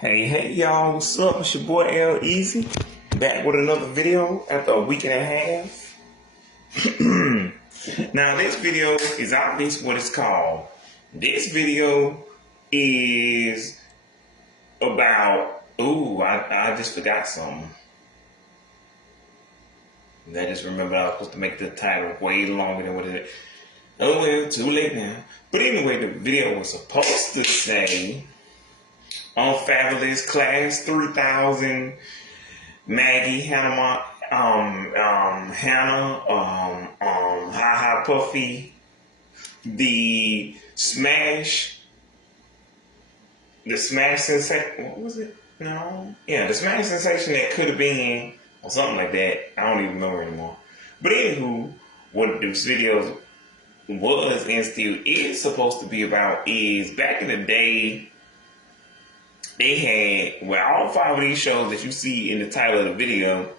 Hey y'all, what's up? It's your boy L Easy, back with another video after a week and a half. Now this video is obvious what it's called. This video is about, I just forgot something. I just remembered I was supposed to make the title way longer than what it is. Oh well, too late now. But anyway, the video was supposed to say, on Fabulous Class 3000, Maggie, Hannah, Puffy, the Smash sensation. What was it? No, yeah, the Smash sensation that could have been, or something like that. I don't even remember anymore. But anywho, what this video was and still is supposed to be about is back in the day. They had, all five of these shows that you see in the title of the video,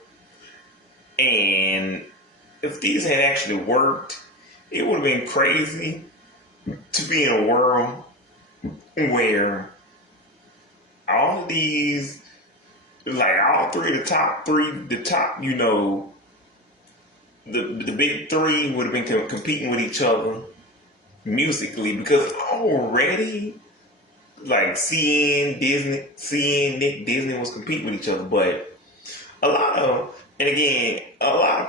and if these had actually worked, it would have been crazy to be in a world where all of these, like all three, the top, the big three would have been competing with each other musically, because already, like Nick Disney was competing with each other. But a lot of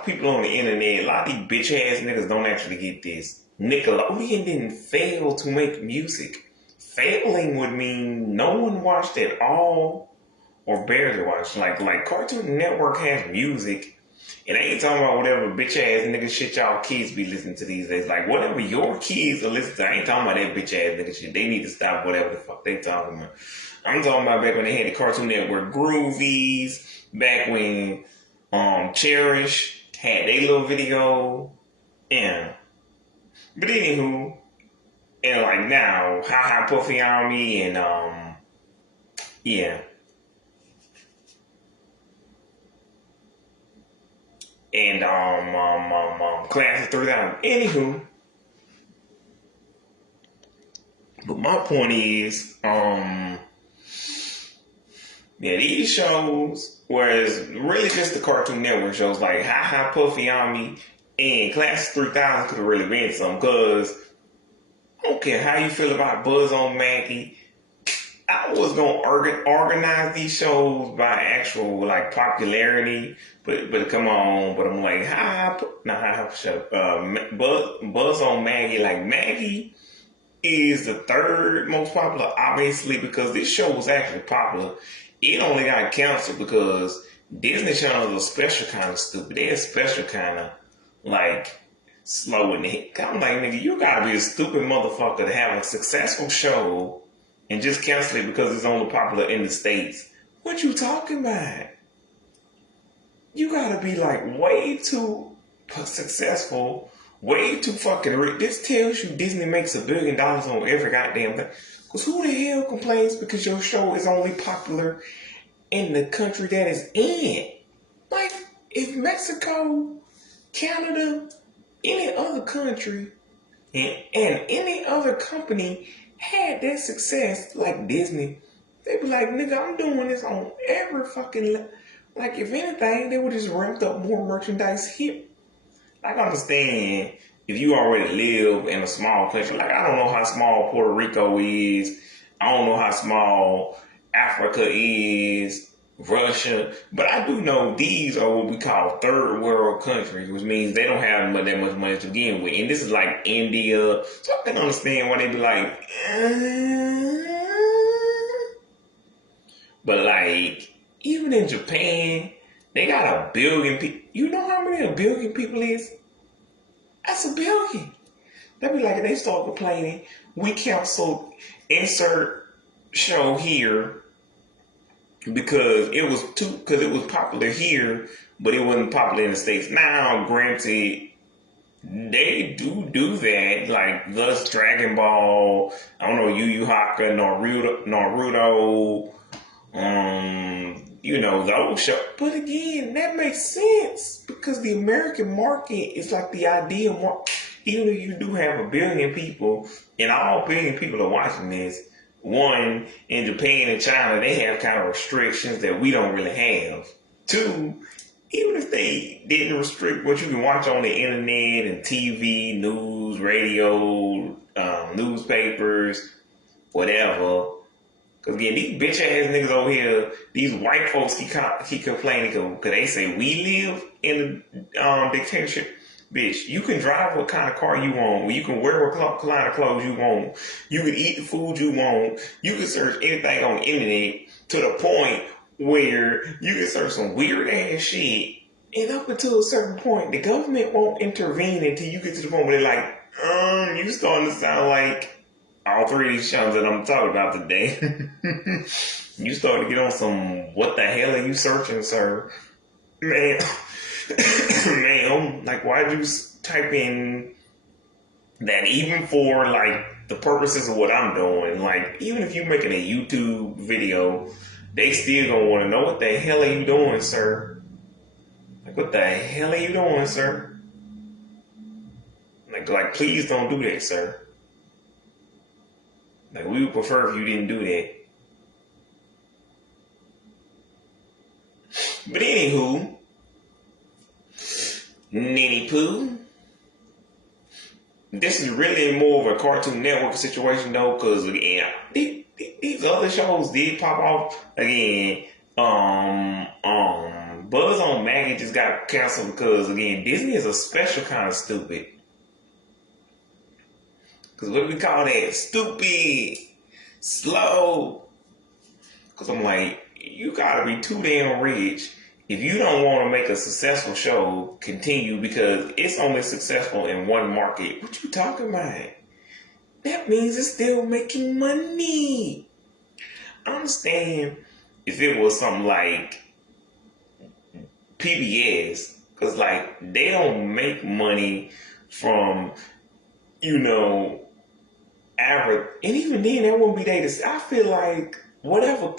people on the internet, a lot of these bitch ass niggas don't actually get this. Nickelodeon didn't fail to make music. Failing would mean no one watched at all or barely watched. Like Cartoon Network has music. And I ain't talking about whatever bitch ass nigga shit y'all kids be listening to these days. Like whatever your kids are listening to, I ain't talking about that bitch ass nigga shit. They need to stop whatever the fuck they talking about. I'm talking about back when they had the Cartoon Network Groovies, back when Cherish had their little video. Yeah. But anywho, and like now, Ha Puffy Army and yeah. And Class of 3000. Anywho, but my point is, these shows, whereas really just the Cartoon Network shows like Ha Puffy Army and Class of 3000 could have really been something. Cause I don't care how you feel about Buzz on Maggie. I was gonna organize these shows by actual like popularity, but come on. But I'm like, Buzz on Maggie. Like Maggie is the third most popular, obviously, because this show was actually popular. It only got canceled because Disney Channel is a special kind of stupid. They're a special kind of like slow in the hit. I'm like, nigga, you gotta be a stupid motherfucker to have a successful show and just cancel it because it's only popular in the States. What you talking about? You gotta be like way too successful, way too fucking rich. This tells you Disney makes $1 billion on every goddamn thing. Because who the hell complains because your show is only popular in the country that it's in? Like, if Mexico, Canada, any other country, and any other company had that success like Disney, they'd be like, nigga, I'm doing this on every fucking, like, if anything, they would just ramped up more merchandise here. Like, I understand if you already live in a small country, like, I don't know how small Puerto Rico is, I don't know how small Africa is, Russia, but I do know these are what we call third world countries, which means they don't have that much money to begin with. And this is like India, so I can understand why they be like, But like, even in Japan, they got 1 billion people. You know how many 1 billion people is? That's 1 billion. They be like, they start complaining, we canceled insert show here because it was popular here, but it wasn't popular in the States. Now, granted, they do that, like thus Dragon Ball, I don't know, Yu Yu Hakusho, Naruto, those shows. But again, that makes sense because the American market is like the ideal market. Even if you do have 1 billion people, and all 1 billion people are watching this, one, in Japan and China, they have kind of restrictions that we don't really have. Two, even if they didn't restrict what you can watch on the internet and TV, news, radio, newspapers, whatever. Because again, these bitch ass niggas over here, these white folks keep complaining because they say we live in a dictatorship. Bitch, you can drive what kind of car you want. You can wear what kind of clothes you want. You can eat the food you want. You can search anything on the internet to the point where you can search some weird ass shit. And up until a certain point, the government won't intervene until you get to the point where they're like, you starting to sound like all three of these shows that I'm talking about today. You start to get on some, what the hell are you searching, sir? Man. Man, like, why'd you type in that even for, like, the purposes of what I'm doing? Like, even if you're making a YouTube video, they still gonna want to know what the hell are you doing, sir? Like, what the hell are you doing, sir? Like, please don't do that, sir. Like, we would prefer if you didn't do that. But anywho, Ninny Pooh. This is really more of a Cartoon Network situation though, because again, these other shows did pop off again. Buzz on Maggie just got canceled because again, Disney is a special kind of stupid. Because what do we call that? Stupid, slow. Because I'm like, you gotta be too damn rich if you don't want to make a successful show continue because it's only successful in one market. What you talking about? That means it's still making money. I understand if it was something like PBS, because like they don't make money from, average, and even then that wouldn't be data. I feel like whatever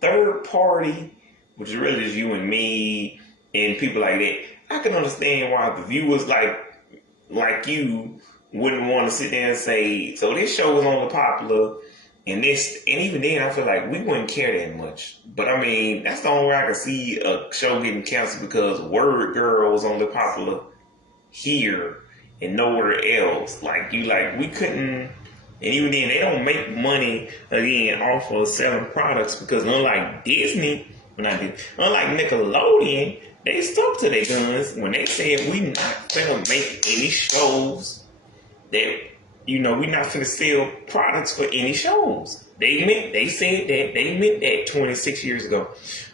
third party, which is really just you and me and people like that, I can understand why the viewers like you wouldn't want to sit there and say, so this show is only popular and even then I feel like we wouldn't care that much. But I mean, that's the only way I can see a show getting canceled because Word Girl was only popular here and nowhere else. We couldn't. And even then, they don't make money, again, off of selling products because unlike unlike Nickelodeon, they stuck to their guns when they said we not gonna make any shows that, we not gonna sell products for any shows. They said that 26 years ago,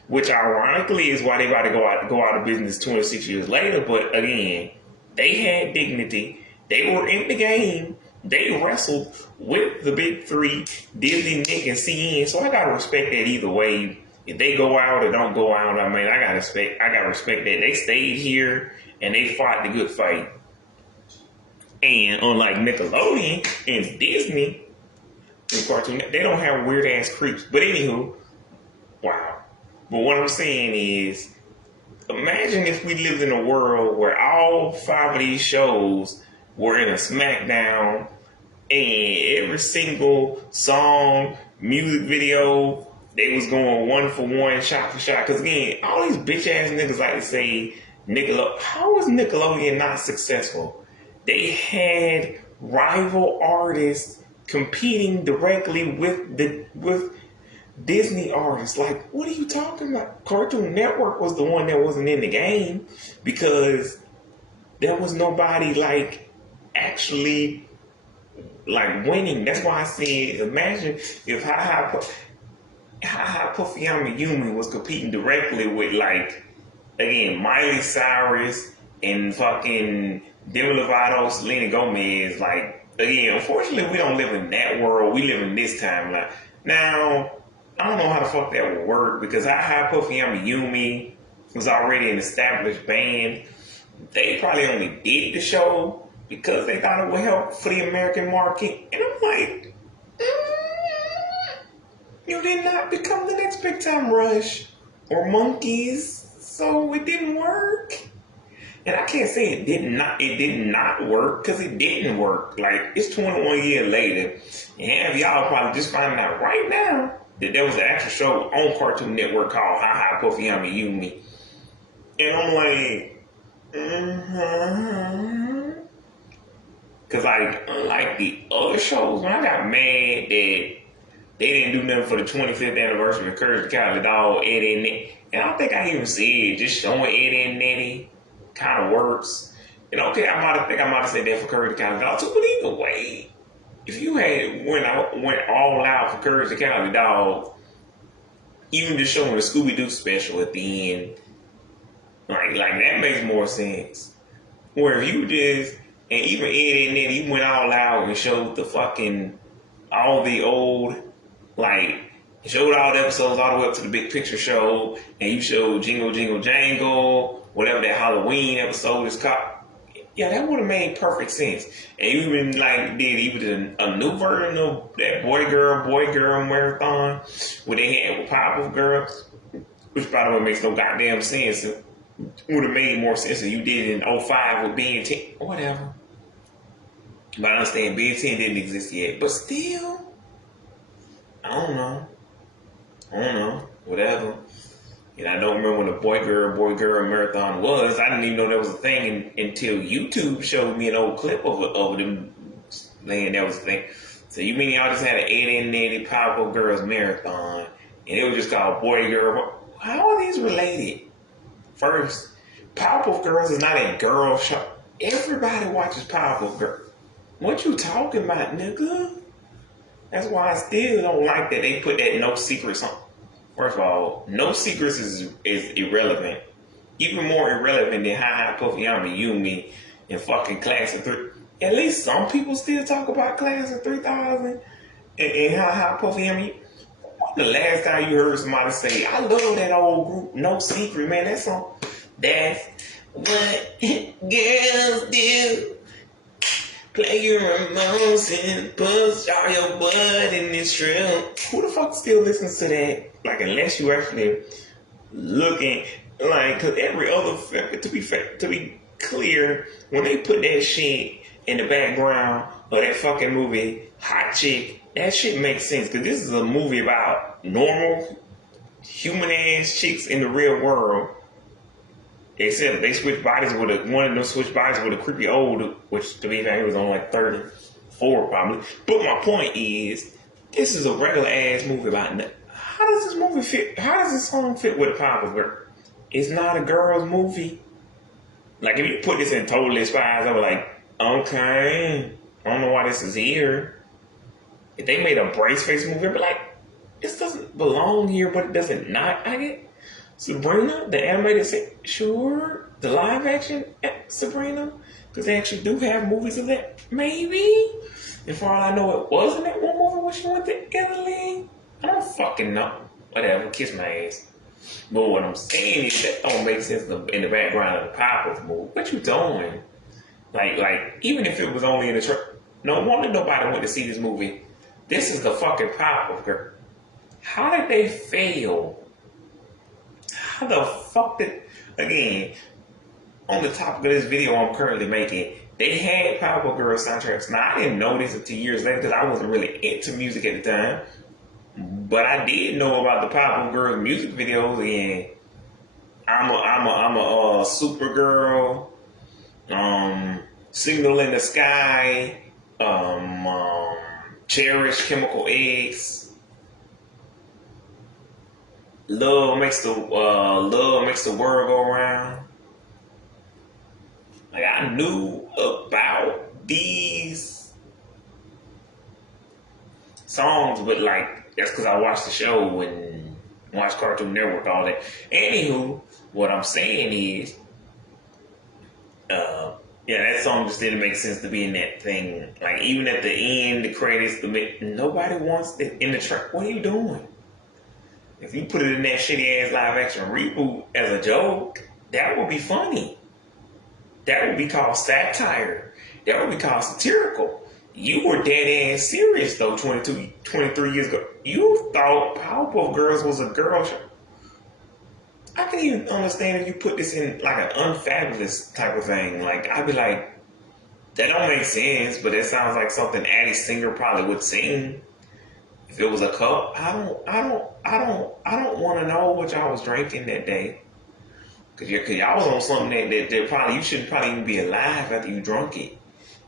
which ironically is why they about to go out of business 26 years later. But again, they had dignity. They were in the game. They wrestled with the big three, Disney, Nick, and CN. So I gotta respect that either way. If they go out or don't go out, I mean, I gotta respect that. They stayed here and they fought the good fight. And unlike Nickelodeon and Disney and Cartoon, they don't have weird ass creeps. But anywho, wow. But what I'm saying is, imagine if we lived in a world where all 5 of these shows were in a Smackdown and every single song, music video, they was going one for one, shot for shot. Because again, all these bitch ass niggas like to say Nickelodeon. How was Nickelodeon not successful? They had rival artists competing directly with Disney artists. Like, what are you talking about? Cartoon Network was the one that wasn't in the game because there was nobody actually winning. That's why I said, imagine if Puffy Yumi was competing directly with again, Miley Cyrus and fucking Demi Lovato, Selena Gomez. Again, unfortunately, we don't live in that world. We live in this time. Now, I don't know how the fuck that would work because Puffy Yumi was already an established band. They probably only did the show because they thought it would help for the American market. And I'm like, you did not become the next Big Time Rush or Monkeys, so it didn't work. And I can't say it did not work, because it didn't work. Like, it's 21 years later, and half y'all probably just finding out right now that there was an actual show on Cartoon Network called Ha Ha Puffy Yummy You Me. And I'm like, because like, unlike the other shows, when I got mad that they didn't do nothing for the 25th anniversary of Courage the Cowardly Dog, Eddie and Nettie. And I think I even said just showing Eddie and Nettie kind of works. And okay, I might have said that for Courage the Cowardly Dog too, but either way, if you had went all out for Courage the Cowardly Dog, even just showing the Scooby-Doo special at the end, like that makes more sense. Where if you just, and even Eddie and Nettie, you went all out and showed the fucking, all the old, like, showed all the episodes all the way up to the Big Picture show, and you showed Jingle Jingle Jangle, whatever that Halloween episode is called. Yeah, that would have made perfect sense. And you even like did even a new version of that boy girl marathon where they had with Powerpuff Girls, which by the way makes no goddamn sense. It would have made more sense if you did it in 05 with Ben 10, whatever. But I understand Ben 10 didn't exist yet, but still, I don't know, whatever. And I don't remember when the boy girl marathon was. I didn't even know that was a thing until YouTube showed me an old clip of them saying that was a thing. So you mean y'all just had an 8 and 80 Powerpuff Girls marathon, and it was just called boy girl? How are these related? First, Powerpuff Girls is not a girl show. Everybody watches Powerpuff Girls. What you talking about, nigga? That's why I still don't like that they put that No Secrets on. First of all, No Secrets is irrelevant. Even more irrelevant than Ha Ha Puffy Yummy You Me and fucking Class of 3. At least some people still talk about Class of 3000 and Ha Ha Puffy Yummy. When the last time you heard somebody say, I love that old group, No Secret, man, that song. That's what girls do. Play your emotions, push all your butt in this shrimp. Who the fuck still listens to that? Like, unless you actually looking, like, cause every other, to be clear, when they put that shit in the background of that fucking movie, Hot Chick, that shit makes sense. Cause this is a movie about normal, human ass chicks in the real world. Except they switched bodies with one of them switched bodies with a creepy old, which to be fair, he was on like 34 probably. But my point is, this is a regular ass movie about nothing. How does this movie fit? How does this song fit with a Powerpuff Girl? It's not a girl's movie. Like if you put this in Totally Spies, I was like, okay, I don't know why this is here. If they made a Brace Face movie, I'd be like, this doesn't belong here, but it doesn't not. I get Sabrina, the animated, sure, the live action Sabrina, because they actually do have movies of that. Maybe. And for all I know, it wasn't that one movie where she went to Italy. I don't fucking know. Whatever, kiss my ass. But what I'm saying is that don't make sense in the background of the Powerpuff movie. What you doing? Like even if it was only in the trailer, no wonder nobody went to see this movie. This is the fucking Powerpuff Girl. How did they fail? How the fuck did, again, on the topic of this video I'm currently making, they had Powerpuff Girls soundtracks. Now, I didn't know this until years later because I wasn't really into music at the time. But I did know about the Powerpuff Girls music videos, and I'm a Supergirl, Signal in the Sky, Cherish, Chemical X. Love makes the world go round. Like I knew about these songs, but like that's because I watched the show and watched Cartoon Network, all that. Anywho, what I'm saying is, yeah, that song just didn't make sense to be in that thing. Like even at the end, the credits, nobody wants it in the track. What are you doing? If you put it in that shitty ass live action reboot as a joke, that would be funny. That would be called satire. That would be called satirical. You were dead ass serious though 23 years ago. You thought Powerpuff Girls was a girl show. I can even understand if you put this in like an unfabulous type of thing. Like I'd be like, that don't make sense, but it sounds like something Addie Singer probably would sing if it was a cup. I don't want to know what y'all was drinking that day, cause y'all was on something that probably you shouldn't probably even be alive after you drunk it.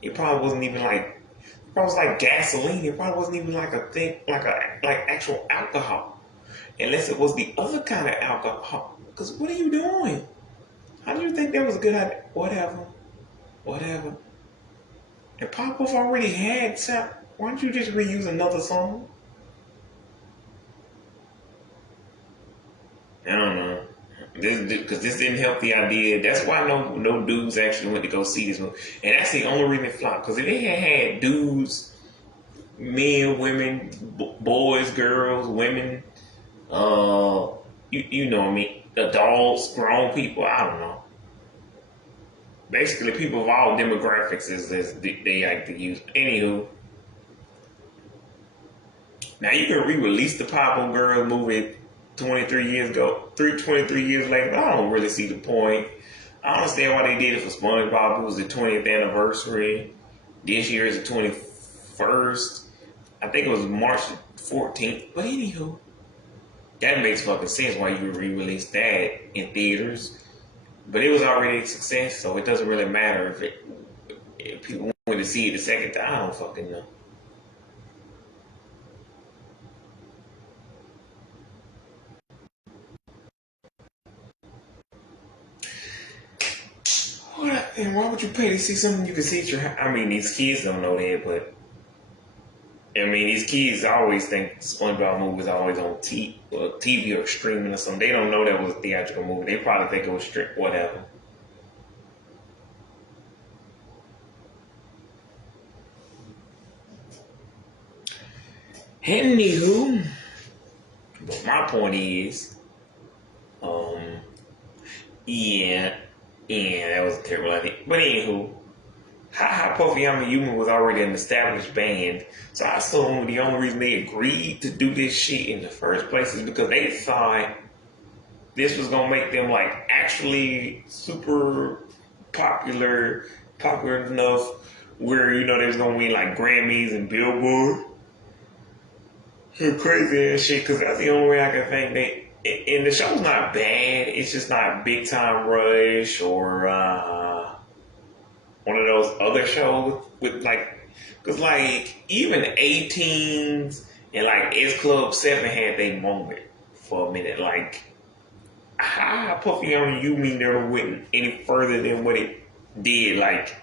It probably wasn't even like, it probably was like gasoline. It probably wasn't even like a thing, like actual alcohol, unless it was the other kind of alcohol. Cause what are you doing? How do you think that was a good idea? Whatever. And Popoff already had some. Why don't you just reuse another song? I don't know. Because this didn't help the idea. That's why no dudes actually went to go see this movie. And that's the only reason it flopped. Because if they had dudes, men, women, boys, girls, women, you know what I mean, adults, grown people, I don't know. Basically, people of all demographics is they like to use. Anywho, now you can re-release the Pop Girl movie 23 years ago, 23 years later. But I don't really see the point. I understand why they did it for SpongeBob. It was the 20th anniversary. This year is the 21st. I think it was March 14th. But anywho, that makes fucking sense why you would re-release that in theaters. But it was already a success, so it doesn't really matter if people want to see it the second time. I don't fucking know. And why would you pay to see something you can see at your house? I mean, these kids don't know that, but I mean, these kids always think SpongeBob movies are always on TV or streaming or something. They don't know that was a theatrical movie. They probably think it was whatever. Anywho, but my point is, um, yeah, that was a terrible idea. But anywho, Ha Ha Puffy Yumi was already an established band, so I assume the only reason they agreed to do this shit in the first place is because they thought this was gonna make them like actually super popular enough where they was gonna win like Grammys and Billboard. Crazy ass shit, because that's the only way I can think they. And the show's not bad. It's just not Big Time Rush or one of those other shows with like, because like even 18s and like S Club 7 had their moment for a minute. Like, how Puffy on You mean never went any further than what it did? Like,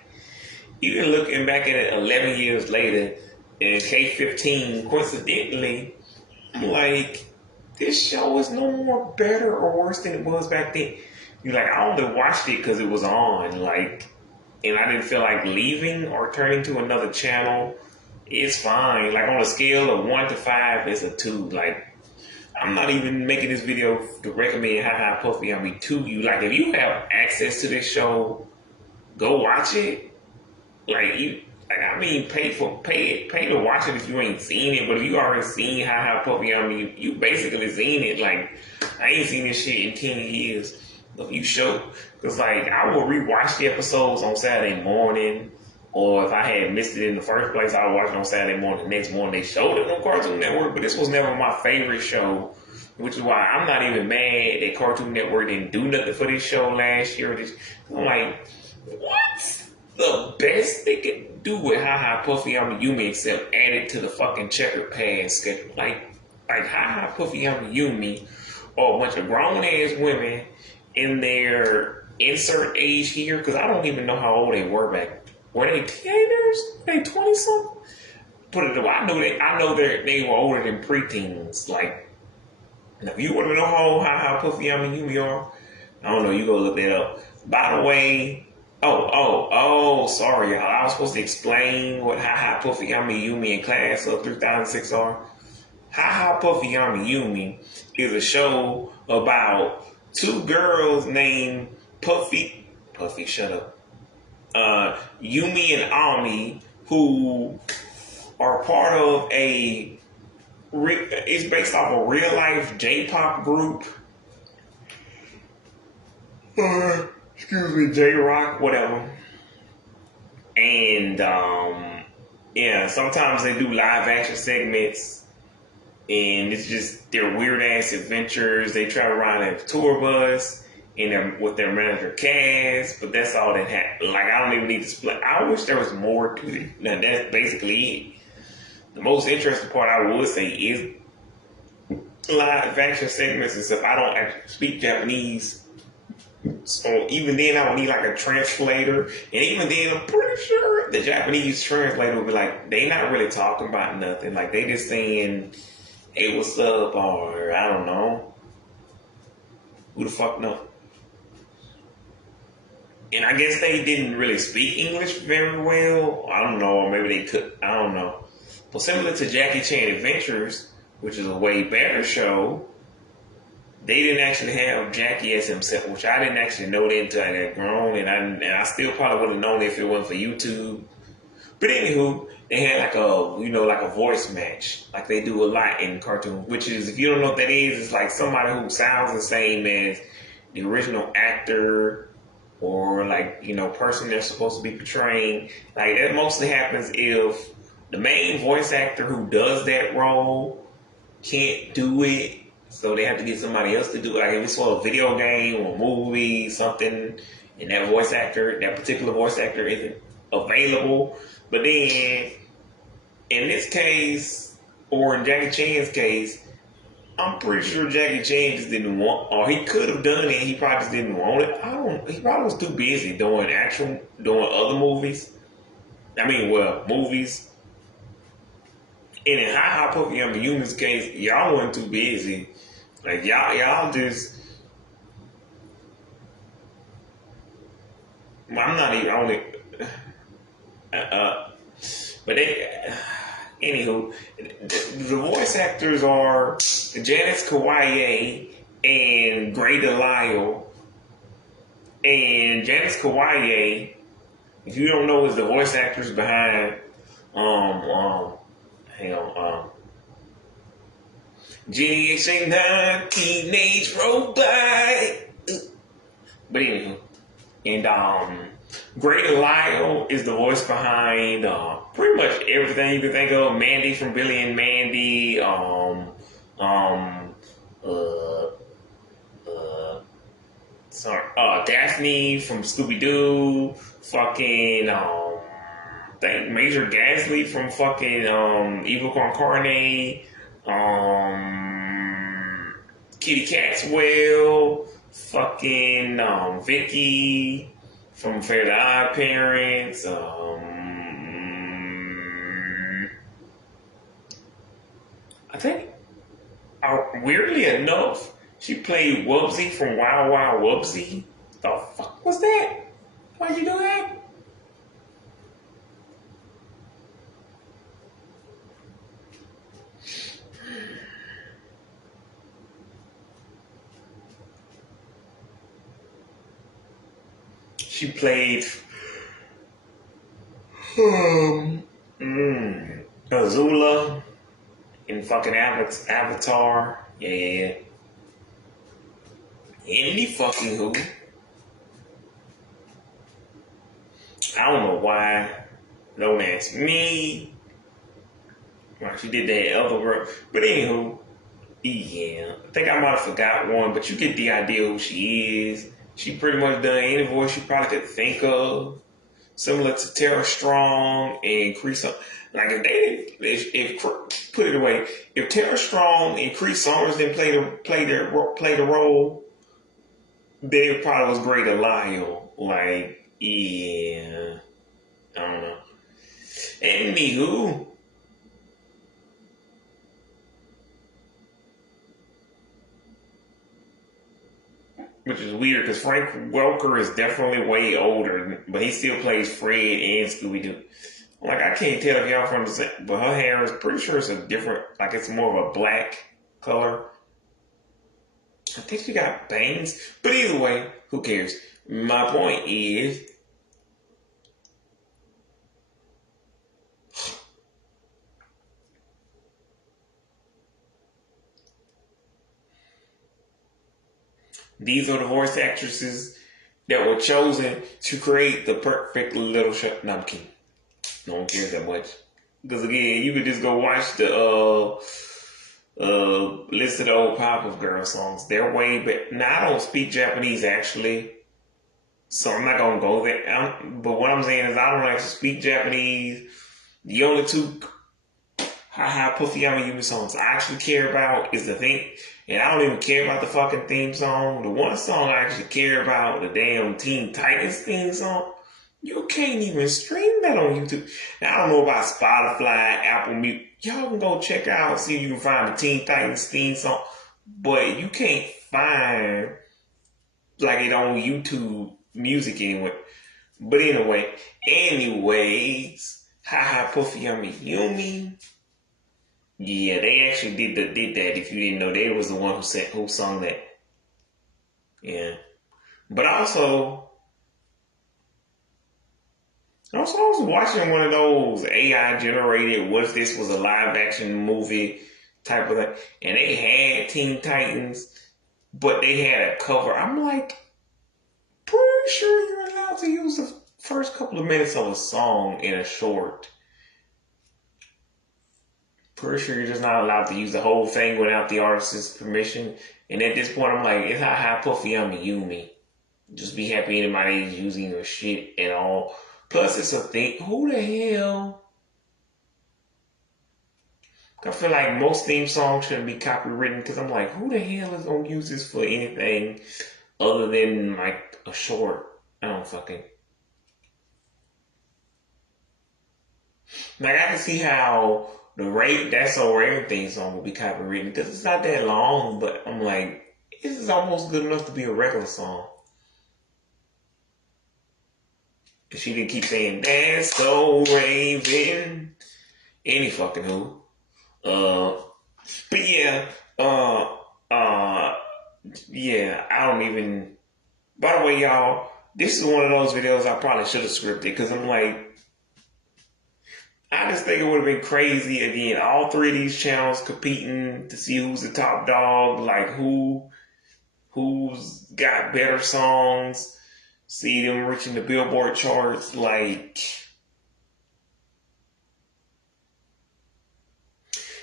even looking back at it 11 years later in K15, coincidentally, I'm like, this show is no more better or worse than it was back then. You're like, I only watched it because it was on, like, and I didn't feel like leaving or turning to another channel. It's fine. Like, on a scale of 1 to 5, it's a 2. Like, I'm not even making this video to recommend Ha Ha Puffy on Me to you. Like, if you have access to this show, go watch it. Like, pay to watch it if you ain't seen it. But if you already seen Ha Ha Puffy on Me, you basically seen it. Like, I ain't seen this shit in 10 years. But you show, because like I will rewatch the episodes on Saturday morning, or if I had missed it in the first place, I would watch it on Saturday morning. The next morning they showed it on Cartoon Network, but this was never my favorite show, which is why I'm not even mad that Cartoon Network didn't do nothing for this show last year. I'm like, what's the best they could do with Ha Ha Puffy Yumi except add it to the fucking checkered pad schedule? Like Ha Ha Puffy Yumi or a bunch of grown ass women in their insert age here, because I don't even know how old they were back. Were they teenagers? Were they 20 something? Put it away. I know they were older than preteens. Like, if you want to know how old Ha Ha Puffy Yumi are, I don't know. You go look that up. By the way, sorry, y'all. I was supposed to explain what Ha Ha Puffy Yumi in class of 3006 are. Ha Ha Puffy Yumi is a show about two girls named Puffy, shut up, Yumi and Ami, who are part of it's based off a real life J-pop group. excuse me, J Rock, whatever. And yeah, sometimes they do live action segments, and it's just their weird ass adventures. They travel around in a tour bus with their manager Cass, but that's all that happened. Like, I don't even need to split. I wish there was more to it. Now that's basically it. The most interesting part I would say is live action segments and stuff. I don't actually speak Japanese, so even then I would need like a translator. And even then, I'm pretty sure the Japanese translator would be like, they not really talking about nothing. Like, they just saying, "Hey, what's up?" or I don't know. Who the fuck know? And I guess they didn't really speak English very well. I don't know, or maybe they could. I don't know. But similar to Jackie Chan Adventures, which is a way better show, they didn't actually have Jackie as himself, which I didn't actually know that until I had grown, and I still probably would have known if it wasn't for YouTube. But anywho, they had like a voice match, like they do a lot in cartoons. Which is, if you don't know what that is, it's like somebody who sounds the same as the original actor, or like, person they're supposed to be portraying. Like, that mostly happens if the main voice actor who does that role can't do it, so they have to get somebody else to do it. Like, if it's for a video game or movie, something, and that particular voice actor isn't available. But then, in this case, or in Jackie Chan's case, I'm pretty sure Jackie Chan just didn't want, or he could have done it, he probably just didn't want it. He probably was too busy doing other movies. Movies. And in High Puffy Young Humans case, y'all weren't too busy. Like, y'all just, I'm not even on it. But anywho, the voice actors are Janice Kawaii and Grey DeLisle. And Janice Kawaii, if you don't know, is the voice actors behind GH9 Teenage Robot. But anywho, and Grey DeLisle is the voice behind pretty much everything you can think of. Mandy from Billy and Mandy, Daphne from Scooby Doo, fucking Major Gasly from fucking Evil Con Carne, Kitty Catswell, fucking Vicky from Fairly Odd Parents, I think, weirdly enough, she played Wubsy from Wild Wild Wubsy. The fuck was that? Why'd you do that? She played Azula in fucking Avatar. Yeah. Any fucking who. I don't know why. Don't ask me. Why she did that other work. But anywho, yeah. I think I might have forgot one, but you get the idea who she is. She pretty much done any voice you probably could think of. Similar to Tara Strong and Chris. Like, put it away, if Tara Strong and Chris Summers didn't play the role, they probably was Grey DeLisle. Like, yeah, I don't know. Anywho, which is weird because Frank Welker is definitely way older, but he still plays Fred and Scooby Doo. Like, I can't tell if y'all from the same, but her hair is pretty sure it's a different, like, it's more of a black color. I think she got bangs, but either way, who cares? My point is, these are the voice actresses that were chosen to create the perfect little show. No, I'm kidding. No one cares that much. Because again, you could just go watch the list of the old Pop Girl songs. They're way better. Now, I don't speak Japanese actually, so I'm not gonna go there. But what I'm saying is, I don't actually speak Japanese. The only two Ha Puffy Yumi songs I actually care about is the thing, and I don't even care about the fucking theme song. The one song I actually care about, the damn Teen Titans theme song. You can't even stream that on YouTube. Now, I don't know about Spotify, Apple Music. Y'all can go check out, see if you can find the Teen Titans theme song. But you can't find like it on YouTube Music anyway. But anyways, Ha Puffy Yumi. Yeah, they actually did that. If you didn't know, they was the one who sung that. Yeah, but also I was watching one of those AI generated, what if this was a live action movie type of thing, and they had Teen Titans, but they had a cover. I'm like, pretty sure you're allowed to use the first couple of minutes of a song in a short. Pretty sure you're just not allowed to use the whole thing without the artist's permission. And at this point, I'm like, it's not Ha Puffy Yumi. Just be happy anybody's using your shit at all. Plus, it's a thing. Who the hell? I feel like most theme songs shouldn't be copywritten because I'm like, who the hell is gonna use this for anything other than like a short? I don't fucking. Like, I can see how That's So Raven theme song will be copywritten because it's not that long, but I'm like, this is almost good enough to be a regular song. She didn't keep saying, "That's so Raven." Any fucking who. But yeah, yeah, I don't even. By the way, y'all, this is one of those videos I probably should have scripted because I'm like, I just think it would have been crazy again. All three of these channels competing to see who's the top dog, like who's got better songs. See them reaching the Billboard charts, like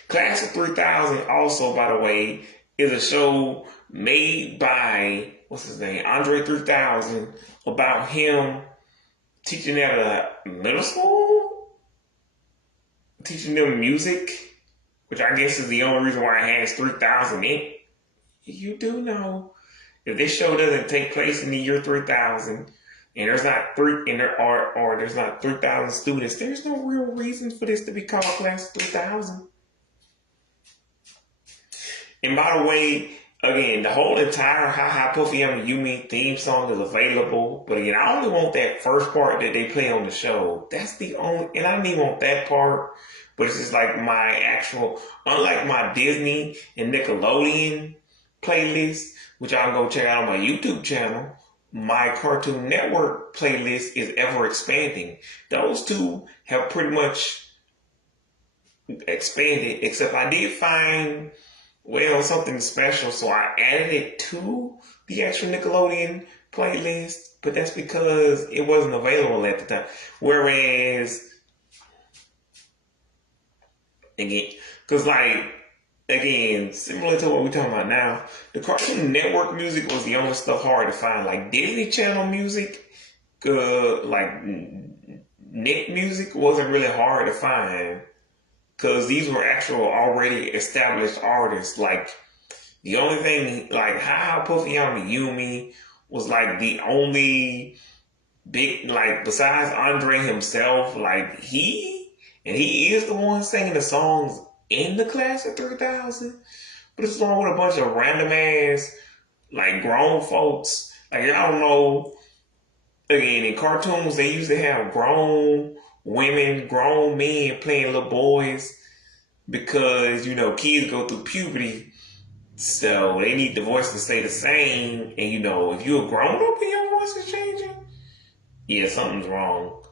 Class of 3000 also, by the way, is a show made by, what's his name, Andre 3000, about him teaching at a middle school? Teaching them music, which I guess is the only reason why it has 3000 in it. You do know, if this show doesn't take place in the year 3000, and there's not there's not 3,000 students, there's no real reason for this to be called Class 3000. And by the way, again, the whole entire Ha Puffy Yumi theme song is available. But again, I only want that first part that they play on the show. That's the only, and I don't even want that part. But it's just like my actual, unlike my Disney and Nickelodeon playlist, which I'll go check out on my YouTube channel, my Cartoon Network playlist is ever expanding. Those two have pretty much expanded, except I did find, well, something special, so I added it to the actual Nickelodeon playlist, but that's because it wasn't available at the time. Whereas, again, because again, similar to what we're talking about now, the Cartoon Network music was the only stuff hard to find. Like Disney Channel music, like Nick music wasn't really hard to find. Because these were actual already established artists. Like, the only thing, like, Ha Puffy Yumi was, like, the only big, like, besides Andre himself, like, he is the one singing the songs in the Class of 3000. But it's along with a bunch of random ass, like, grown folks. Like, I don't know, again, in cartoons, they used to have grown women, grown men playing little boys because, you know, kids go through puberty, so they need the voice to stay the same. And, you know, if you're a grown up and your voice is changing, yeah, something's wrong.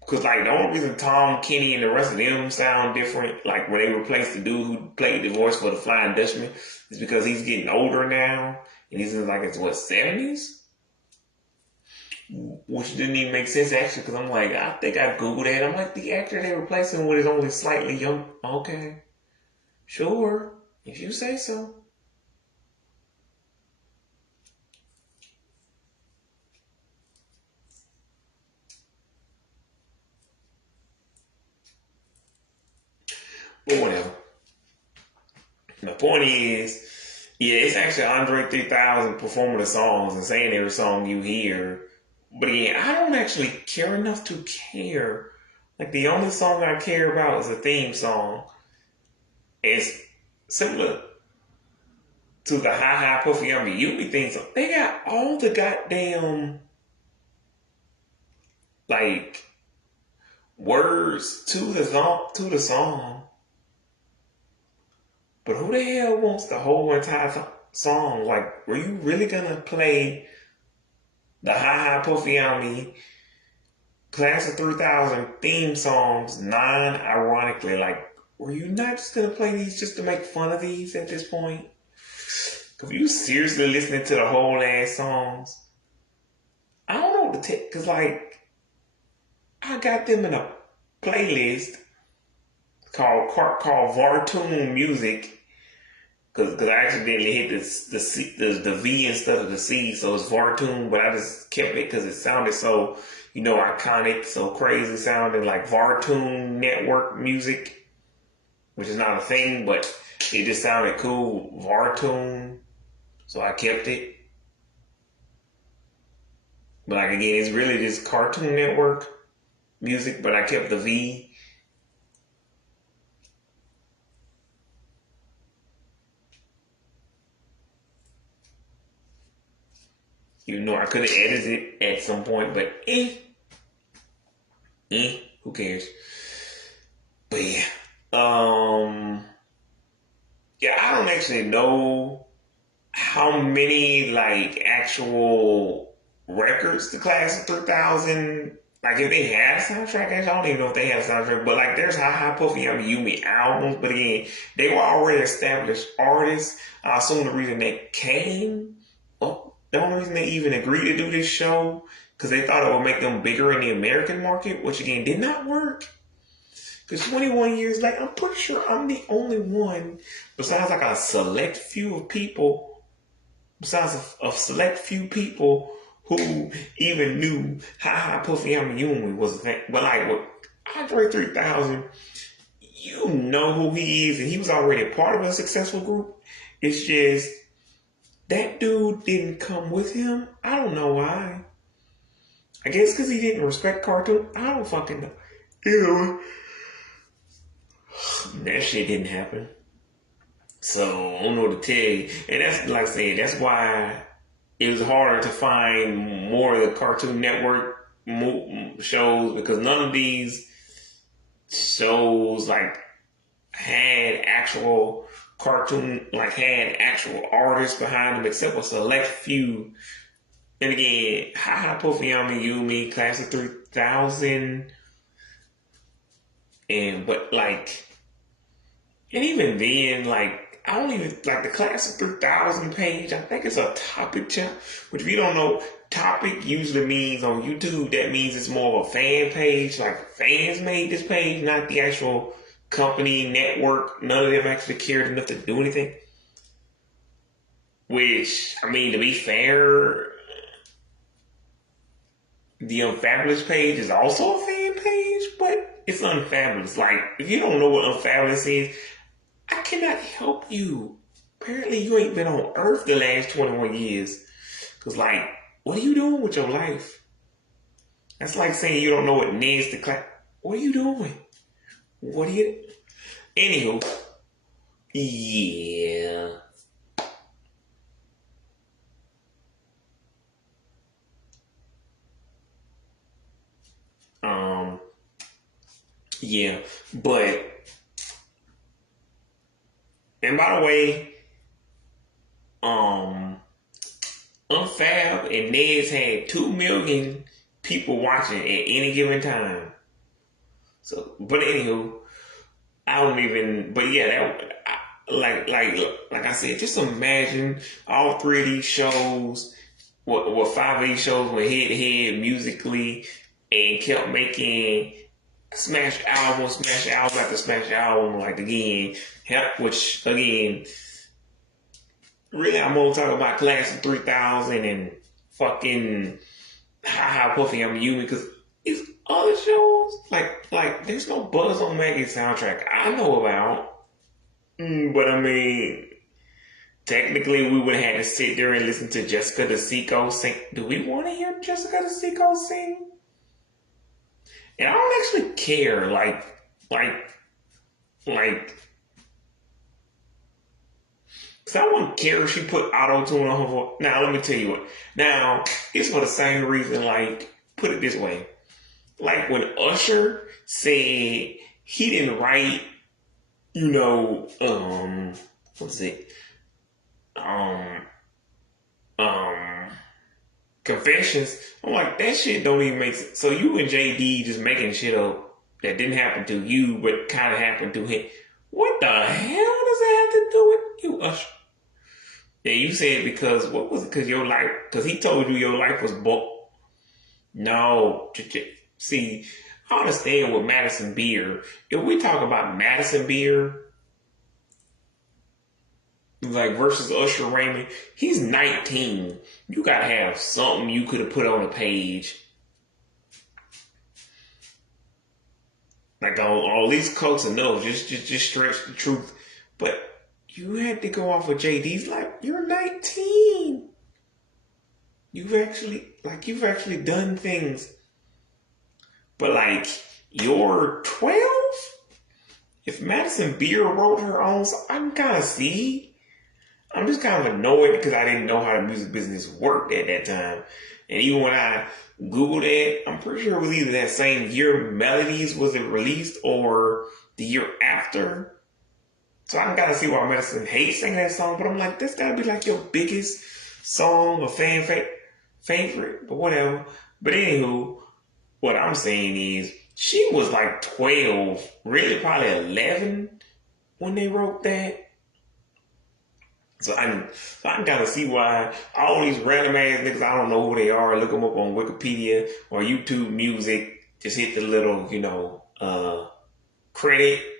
Because, like, the only reason Tom, Kenny, and the rest of them sound different, like when they replaced the dude who played the voice for the Flying Dutchman, is because he's getting older now, and he's in, like, his, 70s? which didn't even make sense actually, because I'm like, I think I googled that. I'm like, the actor they replacing with is only slightly young. Okay, sure, if you say so. But whatever. The point is, yeah, it's actually Andre 3000 performing the songs and saying every song you hear. But again, I don't actually care enough to care. Like, the only song I care about is the theme song. It's similar to the Hi Hi Puffy Yummy Yumi theme song. They got all the goddamn, like, words to the song. But who the hell wants the whole entire song? Like, were you really gonna play the Hi Hi Puffy Yummy Class of 3000 theme songs non-ironically? Like, were you not just gonna play these just to make fun of these at this point? If you seriously listening to the whole ass songs, I don't know what to take. Cause like, I got them in a playlist called Vartoon Music. Cause I accidentally hit the V instead of the C, so it's Vartoon. But I just kept it because it sounded so, iconic, so crazy sounding, like Vartoon Network Music, which is not a thing, but it just sounded cool, Vartoon. So I kept it. But like again, it's really just Cartoon Network Music, but I kept the V. I could have edited it at some point, but who cares? But yeah, yeah, I don't actually know how many like actual records the Class of 3000. Like if they had a soundtrack, actually, I don't even know if they had a soundtrack. But like, there's Hi Hi Puffy Yummy Yumi albums. But again, they were already established artists. I assume the reason they came up, the only reason they even agreed to do this show, because they thought it would make them bigger in the American market, which again did not work. Because 21 years later, I'm pretty sure I'm the only one, besides like a select few of people, who even knew Hi Hi Puffy Yummy Yumi was a thing. But like with Andre 3000, you know who he is, and he was already a part of a successful group. It's just that dude didn't come with him. I don't know why. I guess because he didn't respect cartoon. I don't fucking know. That shit didn't happen. So I don't know what to tell you. And that's like I said, that's why it was harder to find more of the Cartoon Network shows, because none of these shows like had actual had actual artists behind them, except a select few. And again, Hi Hi Puffy Yummy Yumi, Class of 3000, but like, and even then, like, I don't even like the Class of 3000 page. I think it's a topic channel, which if you don't know, topic usually means on YouTube, that means it's more of a fan page. Like, fans made this page, not the actual company, network. None of them actually cared enough to do anything. Which, I mean, to be fair, the Unfabulous page is also a fan page, but it's Unfabulous. Like, if you don't know what Unfabulous is, I cannot help you. Apparently, you ain't been on Earth the last 21 years. Because, like, what are you doing with your life? That's like saying you don't know what Ned's the class. What are you doing? What are you... Anywho. Yeah. Yeah. But... And by the way, Unfab and Ned's had 2 million people watching at any given time. So, but anywho, I don't even. But yeah, like I said, just imagine all 3 of these shows what 5 of these shows went head to head musically and kept making smash album after smash album, like again, which again, really I'm gonna talk about Class of 3000 and fucking How Puffy I'm Human because it's other shows like there's no buzz on Maggie's soundtrack I know about, but I mean. Technically, we would have had to sit there and listen to Jessica DeSico sing. Do we want to hear Jessica DeSico sing? And I don't actually care. Because I wouldn't care if she put auto tune on her voice. Now, let me tell you what. Now, it's for the same reason, like, put it this way. Like when Usher said he didn't write, what's it? Confessions. I'm like, that shit don't even make sense. So you and JD just making shit up that didn't happen to you, but kind of happened to him. What the hell does that have to do with you, Usher? Yeah, you said because, what was it? Because your life, because he told you your life was No. See, I understand with Madison Beer. If we talk about Madison Beer, like versus Usher Raymond, he's 19. You gotta have something you could have put on a page. Like all these close enough, just stretch the truth. But you had to go off of JD's like, you're 19. You've actually done things. But like, you're 12? If Madison Beer wrote her own song, I can kind of see. I'm just kind of annoyed because I didn't know how the music business worked at that time. And even when I Googled it, I'm pretty sure it was either that same year Melodies was it released or the year after. So I can kind of see why Madison hates singing that song, but I'm like, that's gotta be like your biggest song or fan favorite, but whatever. But anywho, what I'm saying is she was like 12, really probably 11 when they wrote that. So I can kind of see why all these random ass niggas, I don't know who they are, look them up on Wikipedia or YouTube Music, just hit the little,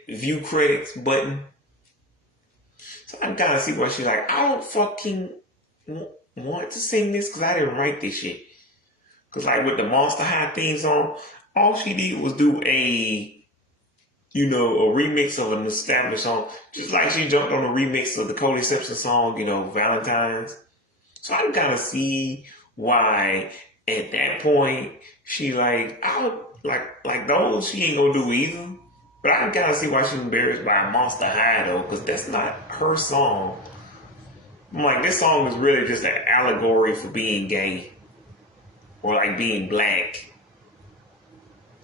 view credits button. So I can kind of see why she's like, I don't fucking want to sing this because I didn't write this shit. Because like with the Monster High theme song, all she did was do a remix of an established song. Just like she jumped on a remix of the Cody Simpson song, Valentine's. So I can kind of see why at that point she like those she ain't gonna do either. But I can kind of see why she's embarrassed by Monster High though, because that's not her song. I'm like, this song is really just an allegory for being gay or like being black.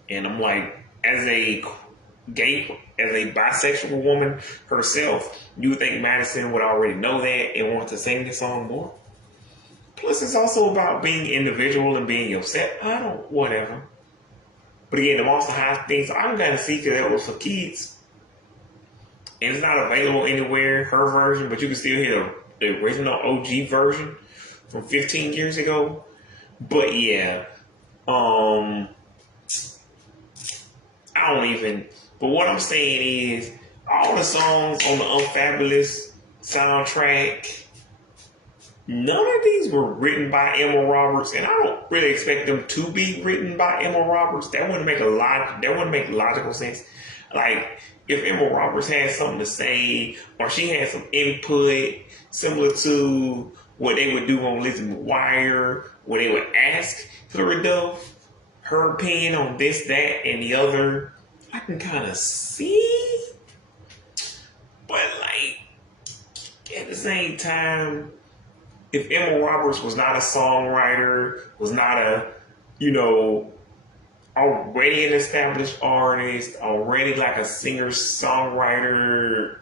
And I'm like, as a bisexual woman herself, you would think Madison would already know that and want to sing the song more. Plus, it's also about being individual and being yourself. Whatever. But again, the Monster High things, I'm going to see because that was for kids. And it's not available anywhere, her version, but you can still hear the original OG version from 15 years ago. But yeah, but what I'm saying is, all the songs on the Unfabulous soundtrack, none of these were written by Emma Roberts, and I don't really expect them to be written by Emma Roberts. That wouldn't make logical sense. Like, if Emma Roberts had something to say, or she had some input similar to what they would do on Lizzie McGuire, where they would ask Hilary Duff her opinion on this, that, and the other, I can kind of see. But, like, at the same time, if Emma Roberts was not a songwriter, was not a, already an established artist, already like a singer-songwriter,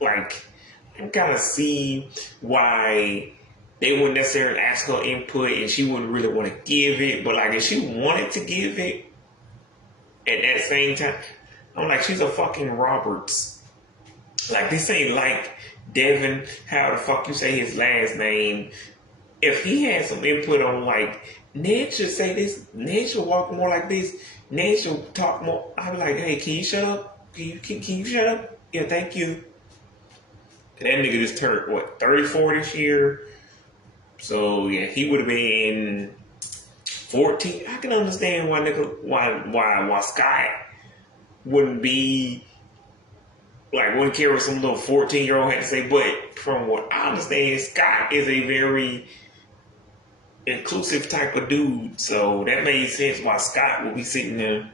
like, I can kind of see why they wouldn't necessarily ask her input and she wouldn't really want to give it. But, like, if she wanted to give it at that same time, I'm like, she's a fucking Roberts. Like, this ain't like Devin, how the fuck you say his last name, if he had some input on like Ned should say this, Ned should walk more like this, Ned should talk more. I'd be like, hey, can you shut up? Can you shut up? Yeah, thank you. And that nigga just turned what 34 this year. So yeah, he would have been 14. I can understand why Scott wouldn't be like wouldn't care what some little 14-year-old had to say. But from what I understand, Scott is a very inclusive type of dude, so that made sense why Scott would be sitting there.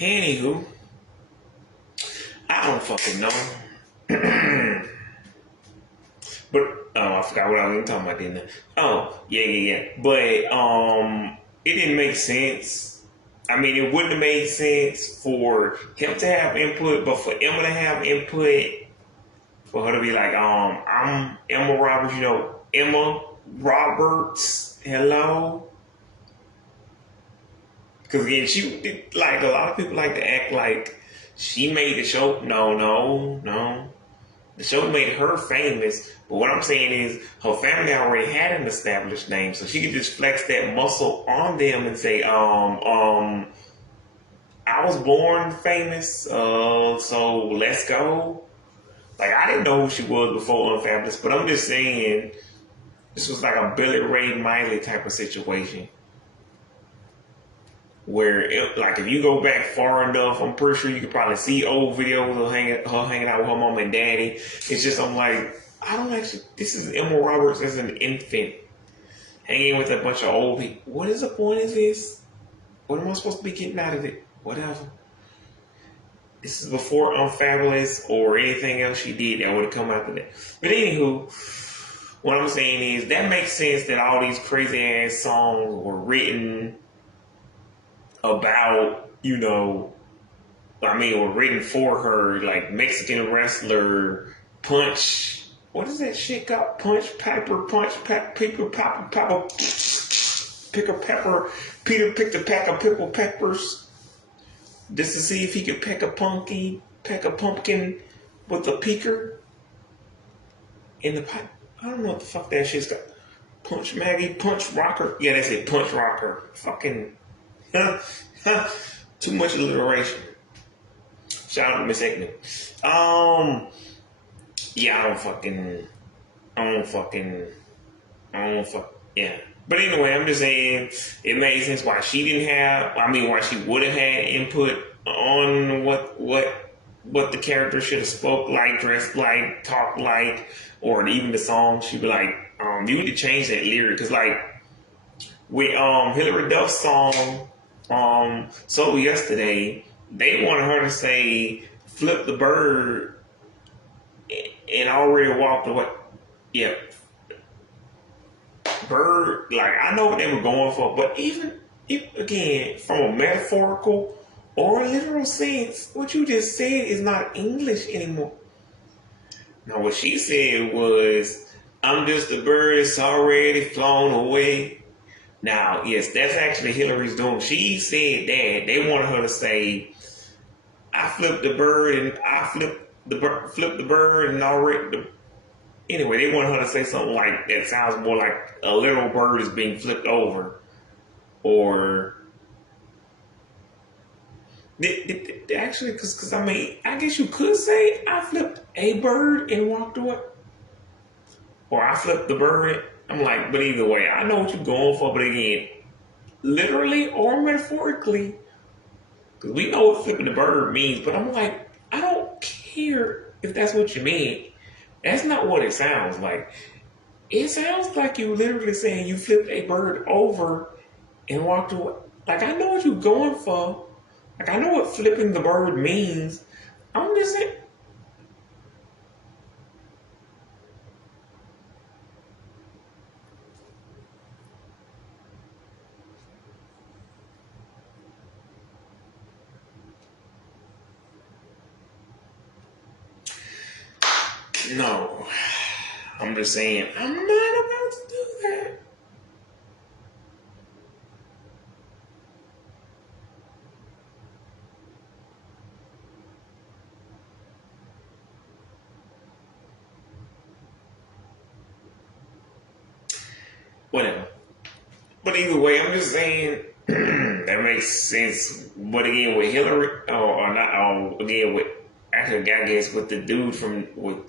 Anywho, I don't fucking know. But I forgot what I was even talking about, didn't I? Oh, yeah. But it didn't make sense. I mean, it wouldn't have made sense for him to have input, but for Emma to have input, for her to be like, I'm Emma Roberts, Emma Roberts, hello. Because again, she like a lot of people like to act like she made the show. No. The show made her famous, but what I'm saying is her family already had an established name, so she could just flex that muscle on them and say, I was born famous, so let's go. Like I didn't know who she was before Unfabulous, but I'm just saying this was like a Billy Ray Miley type of situation. Where, like, if you go back far enough, I'm pretty sure you could probably see old videos of her hanging out with her mom and daddy. It's just, I'm like, I don't actually, this is Emma Roberts as an infant hanging with a bunch of old people. What is the point of this? What am I supposed to be getting out of it? Whatever. This is before Unfabulous or anything else she did that would have come after that. But anywho, what I'm saying is that makes sense that all these crazy ass songs were written about, were written for her, like Mexican wrestler Punch. What is that shit called? Punch Pepper, Picker Pepper, Picker Pepper. Peter picked a pack of pickle peppers just to see if he could peck a pumpkin with a peeker in the pipe. I don't know what the fuck that shit's called. Punch Maggie, Punch Rocker. Yeah, that's it, Punch Rocker. Fucking. Too much alliteration. Shout out to Miss Ekman. Yeah, I don't fuck. Yeah. But anyway, I'm just saying it made sense why she why she would have had input on what the character should have spoke like, dressed like, talked like, or even the song. She'd be like, you need to change that lyric, because like with Hilary Duff's song. So yesterday, they wanted her to say, flip the bird, and already walked away. Yeah. Bird, like, I know what they were going for, but even if, again, from a metaphorical or a literal sense, what you just said is not English anymore. Now, what she said was, I'm just a bird that's already flown away. Now, yes, that's actually Hillary's doing. She said that they wanted her to say, "I flipped the bird and I flipped the bird and already." Anyway, they wanted her to say something like that sounds more like a literal bird is being flipped over, or actually, because I guess you could say I flipped a bird and walked away, or I flipped the bird. I'm like, but either way, I know what you're going for. But again, literally or metaphorically, because we know what flipping the bird means. But I'm like, I don't care if that's what you mean. That's not what it sounds like. It sounds like you literally saying you flipped a bird over and walked away. Like, I know what you're going for. Like, I know what flipping the bird means. I'm just saying. No, I'm just saying I'm not about to do that. Whatever. But either way, I'm just saying that makes sense. But again, with Hillary, or not, again with actually, I guess with the dude from with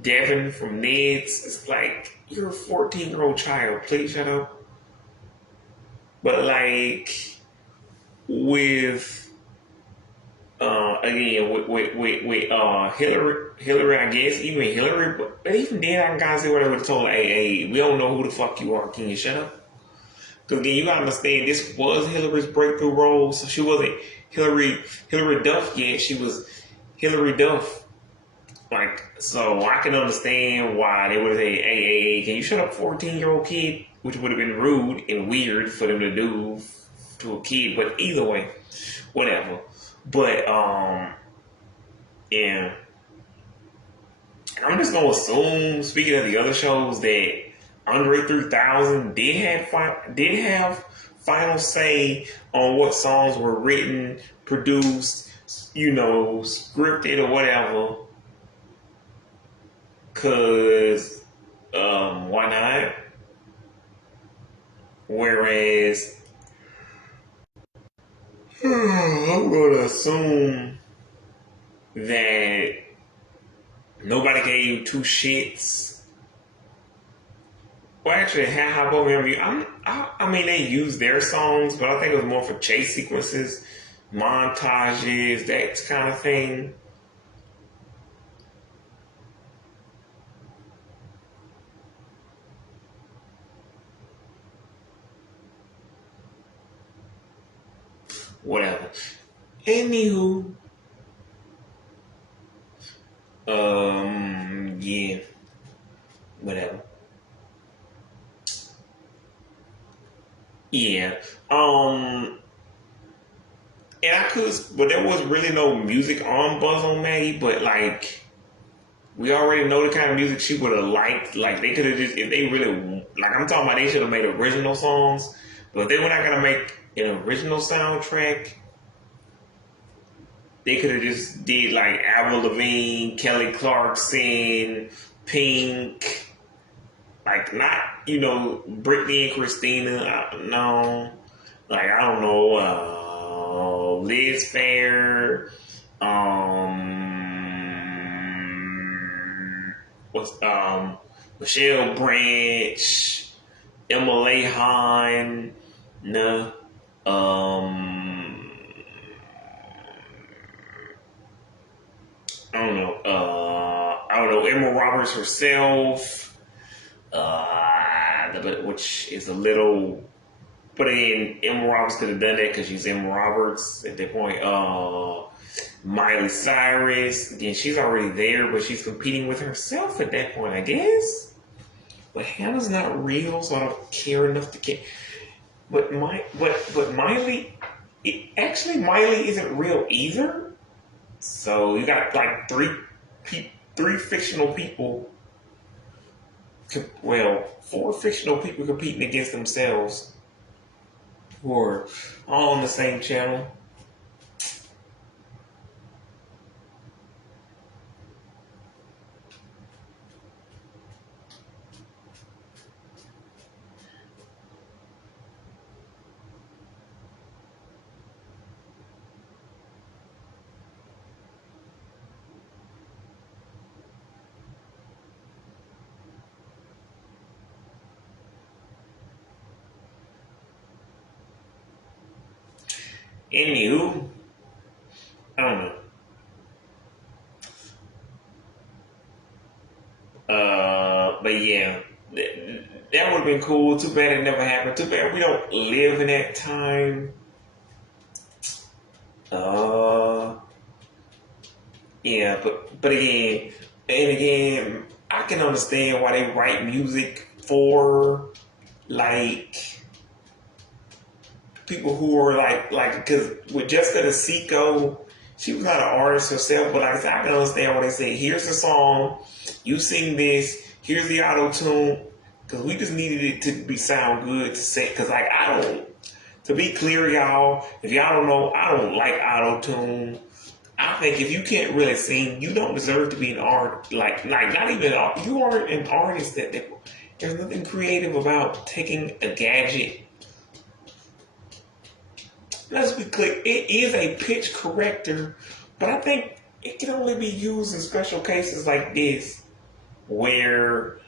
Devin from Ned's, it's like you're a 14-year-old child. Please shut up. But like with again with Hillary, I guess even Hillary, but even then I gotta see what I would have told. Hey, we don't know who the fuck you are. Can you shut up? Because again, you gotta understand this was Hillary's breakthrough role, so she wasn't Hillary Duff yet. She was Hillary Duff. Like, so I can understand why they would have said, hey, can you shut up, 14-year-old kid? Which would have been rude and weird for them to do to a kid. But either way, whatever. But yeah, I'm just gonna assume. Speaking of the other shows, that Andre 3000 did have final say on what songs were written, produced, scripted or whatever. Cause why not? Whereas I'm gonna assume that nobody gave two shits. Well, actually, how about me? I mean, they used their songs, but I think it was more for chase sequences, montages, that kind of thing. Whatever. Anywho, yeah, whatever. Yeah. And but there was really no music on Buzz on Maggie, but like, we already know the kind of music she would have liked. Like, they could have just, if they really, like, I'm talking about, they should have made original songs, but if they were not going to make an original soundtrack, they could have just did like Avril Lavigne, Kelly Clarkson, Pink, like not, Britney and Christina, no, like I don't know, Liz Fair, Michelle Branch, Emma Lehan, no, I don't know, Emma Roberts herself, which is a little. But again, Emma Roberts could have done that because she's Emma Roberts at that point. Miley Cyrus, again, she's already there, but she's competing with herself at that point, I guess. But Hannah's not real, so I don't care enough to care. But Miley, Miley isn't real either. So you got like three fictional people. Well, four fictional people competing against themselves, who are all on the same channel. Anywho, I don't know. But yeah, that would have been cool. Too bad it never happened. Too bad we don't live in that time. Yeah, but again, I can understand why they write music for like people who are like because with Jessica DeSico She was not an artist herself, but like I said, I can understand what they say. Here's the song, you sing this, here's the auto tune, because we just needed it to be sound good to say. Because like I don't, to be clear, y'all, if y'all don't know, I don't like auto tune. I think if you can't really sing, you don't deserve to be an art. Like not even you are an artist that there's nothing creative about taking a gadget. Let's be clear, it is a pitch corrector, but I think it can only be used in special cases like this, where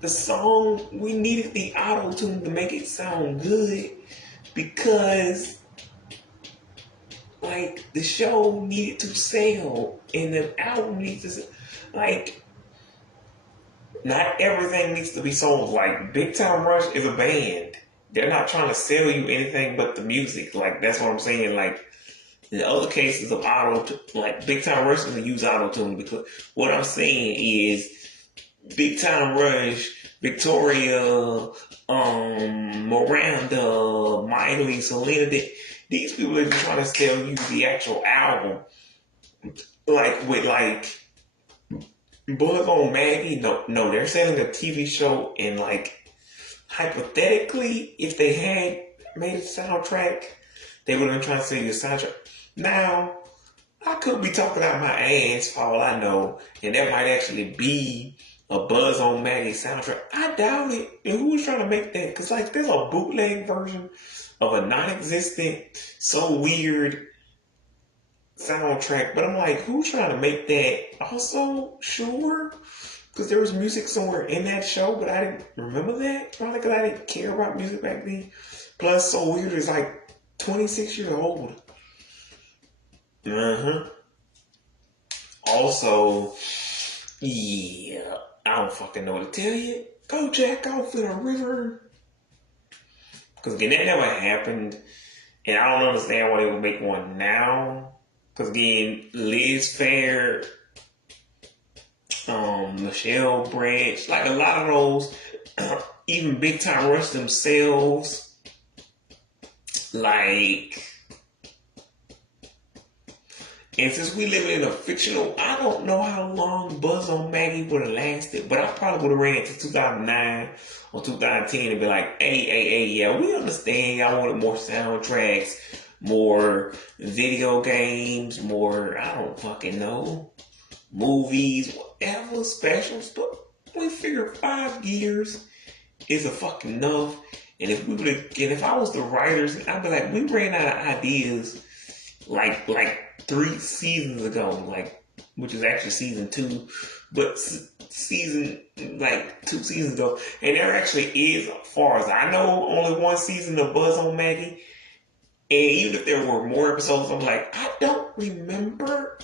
the song, we needed the auto tune to make it sound good, because like the show needed to sell and the album needs to, like, not everything needs to be sold. Like Big Time Rush is a band. They're not trying to sell you anything but the music. Like that's what I'm saying. Like in other cases of like Big Time Rush doesn't use auto tune, because what I'm saying is Big Time Rush, Victoria, Miranda, Miley, Selena, these people are just trying to sell you the actual album. Like with like Buzz on Maggie, no, they're selling a TV show, and like hypothetically, if they had made a soundtrack, they would have been trying to sell you a soundtrack. Now, I could be talking out my ass for all I know, and that might actually be a Buzz on Maggie soundtrack. I doubt it. And who was trying to make that? Because like there's a bootleg version of a non-existent, so weird soundtrack. But I'm like, who's trying to make that? Also, sure, because there was music somewhere in that show, but I didn't remember that. Probably because I didn't care about music back then. Plus, So Weird is like 26 years old. Also, yeah, I don't fucking know what to tell you. Go jack off in a river. Because again, that never happened. And I don't understand why they would make one now. Because again, Liz Fair, Michelle Branch, like a lot of those, even Big Time Rush themselves, like, and since we live in a fictional, I don't know how long Buzz on Maggie would have lasted, but I probably would have ran it to 2009 or 2010 and be like, hey, yeah, we understand y'all wanted more soundtracks, more video games, more, I don't fucking know, movies, whatever, specials, but we figure 5 years is a fucking enough. And if we would have, and if I was the writers, I'd be like, we ran out of ideas like 3 seasons ago, like, which is actually season 2, but season, like 2 seasons ago. And there actually is, as far as I know, only 1 season of Buzz on Maggie. And even if there were more episodes, I'm like, I don't remember.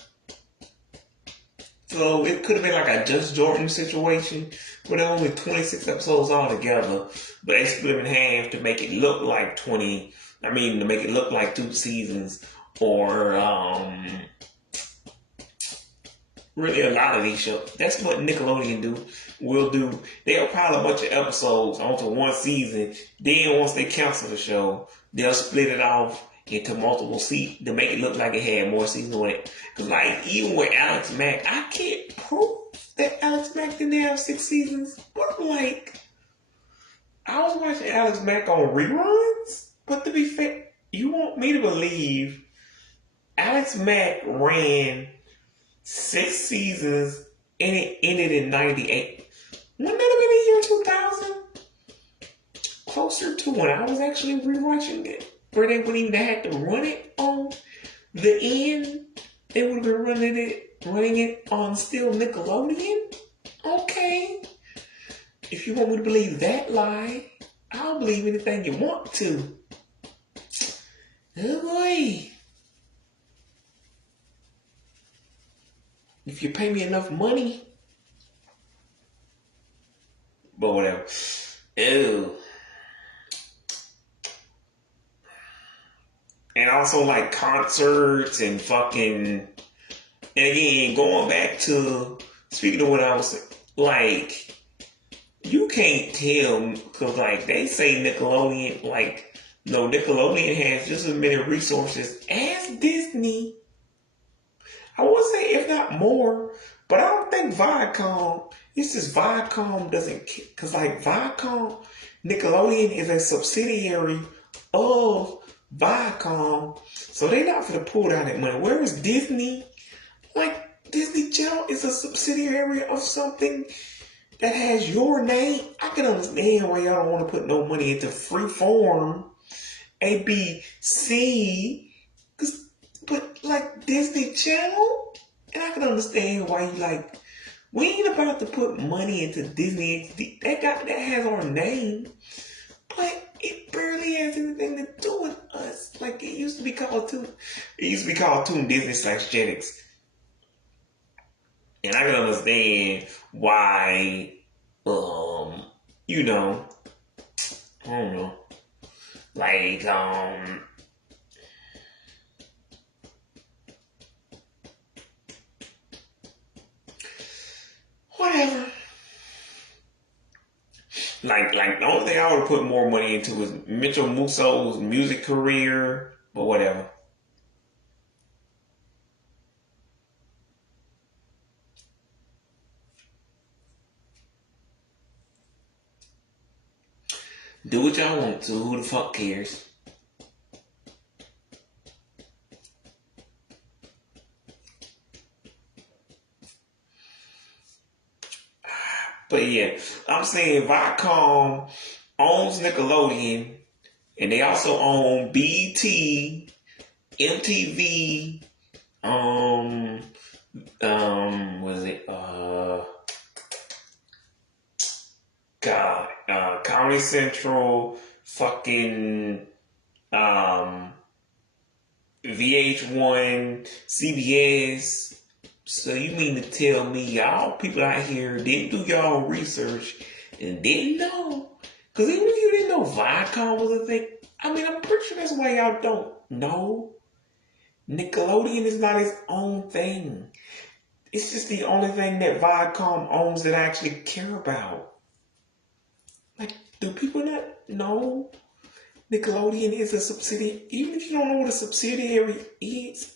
So it could have been like a Just Jordan situation, where there were only 26 episodes altogether, but they split them in half to make it look like to make it look like 2 seasons, or really a lot of these shows. That's what Nickelodeon will do. They'll pile a bunch of episodes onto 1 season, then once they cancel the show, they'll split it off into multiple seasons to make it look like it had more seasons on it. Because like, even with Alex Mack, I can't prove that Alex Mack didn't have 6 seasons, but like, I was watching Alex Mack on reruns, but to be fair, you want me to believe Alex Mack ran 6 seasons and it ended in 98. Wouldn't that have been the year 2000? Closer to when I was actually rewatching it, where they wouldn't even have to run it on the end. They would have been running it on still Nickelodeon. Okay. If you want me to believe that lie, I'll believe anything you want to. Oh boy. If you pay me enough money. But whatever. Ew. And also like concerts and fucking, and again, going back to, speaking of what I was saying, like, you can't tell, because like they say Nickelodeon, like, no, Nickelodeon has just as many resources as Disney. I would say if not more, but I don't think Viacom. It's just Viacom doesn't, because like Viacom, Nickelodeon is a subsidiary of Viacom, so they not gonna pull down that money. Whereas Disney, like Disney Channel, is a subsidiary of something that has your name. I can understand why y'all don't want to put no money into Freeform, ABC, but like Disney Channel, and I can understand why you like. We ain't about to put money into Disney XD. That has our name, but it barely has anything to do with us. Like it used to be called Toon. It used to be called Toon Disney/Jetix. And I can understand why, you know, I don't know, like, whatever. Like the only thing I would put more money into is Mitchell Musso's music career, but whatever. Do what y'all want to. Who the fuck cares? But yeah, I'm saying Viacom owns Nickelodeon, and they also own BET, MTV, what is it? Comedy Central, fucking, VH1, CBS. So you mean to tell me y'all people out here didn't do y'all research and didn't know? Because even if you didn't know Viacom was a thing, I mean, I'm pretty sure that's why y'all don't know. Nickelodeon is not its own thing. It's just the only thing that Viacom owns that I actually care about. Like, do people not know Nickelodeon is a subsidiary? Even if you don't know what a subsidiary is,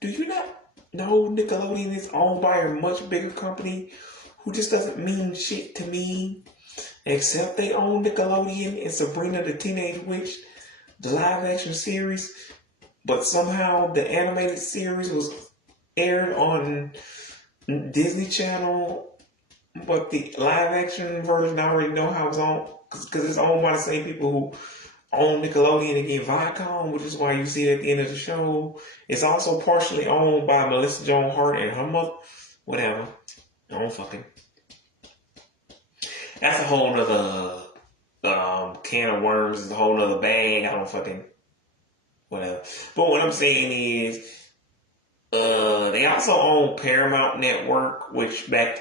do you not know Nickelodeon is owned by a much bigger company who just doesn't mean shit to me, except they own Nickelodeon and Sabrina the Teenage Witch, the live action series, but somehow the animated series was aired on Disney Channel, but the live action version I already know how it's on, because it's owned by the same people who own Nickelodeon and get Viacom, which is why you see it at the end of the show. It's also partially owned by Melissa Joan Hart and her mother. Whatever. I don't fucking. That's a whole nother can of worms. It's a whole nother bag. I don't fucking. Whatever. But what I'm saying is, they also own Paramount Network, which back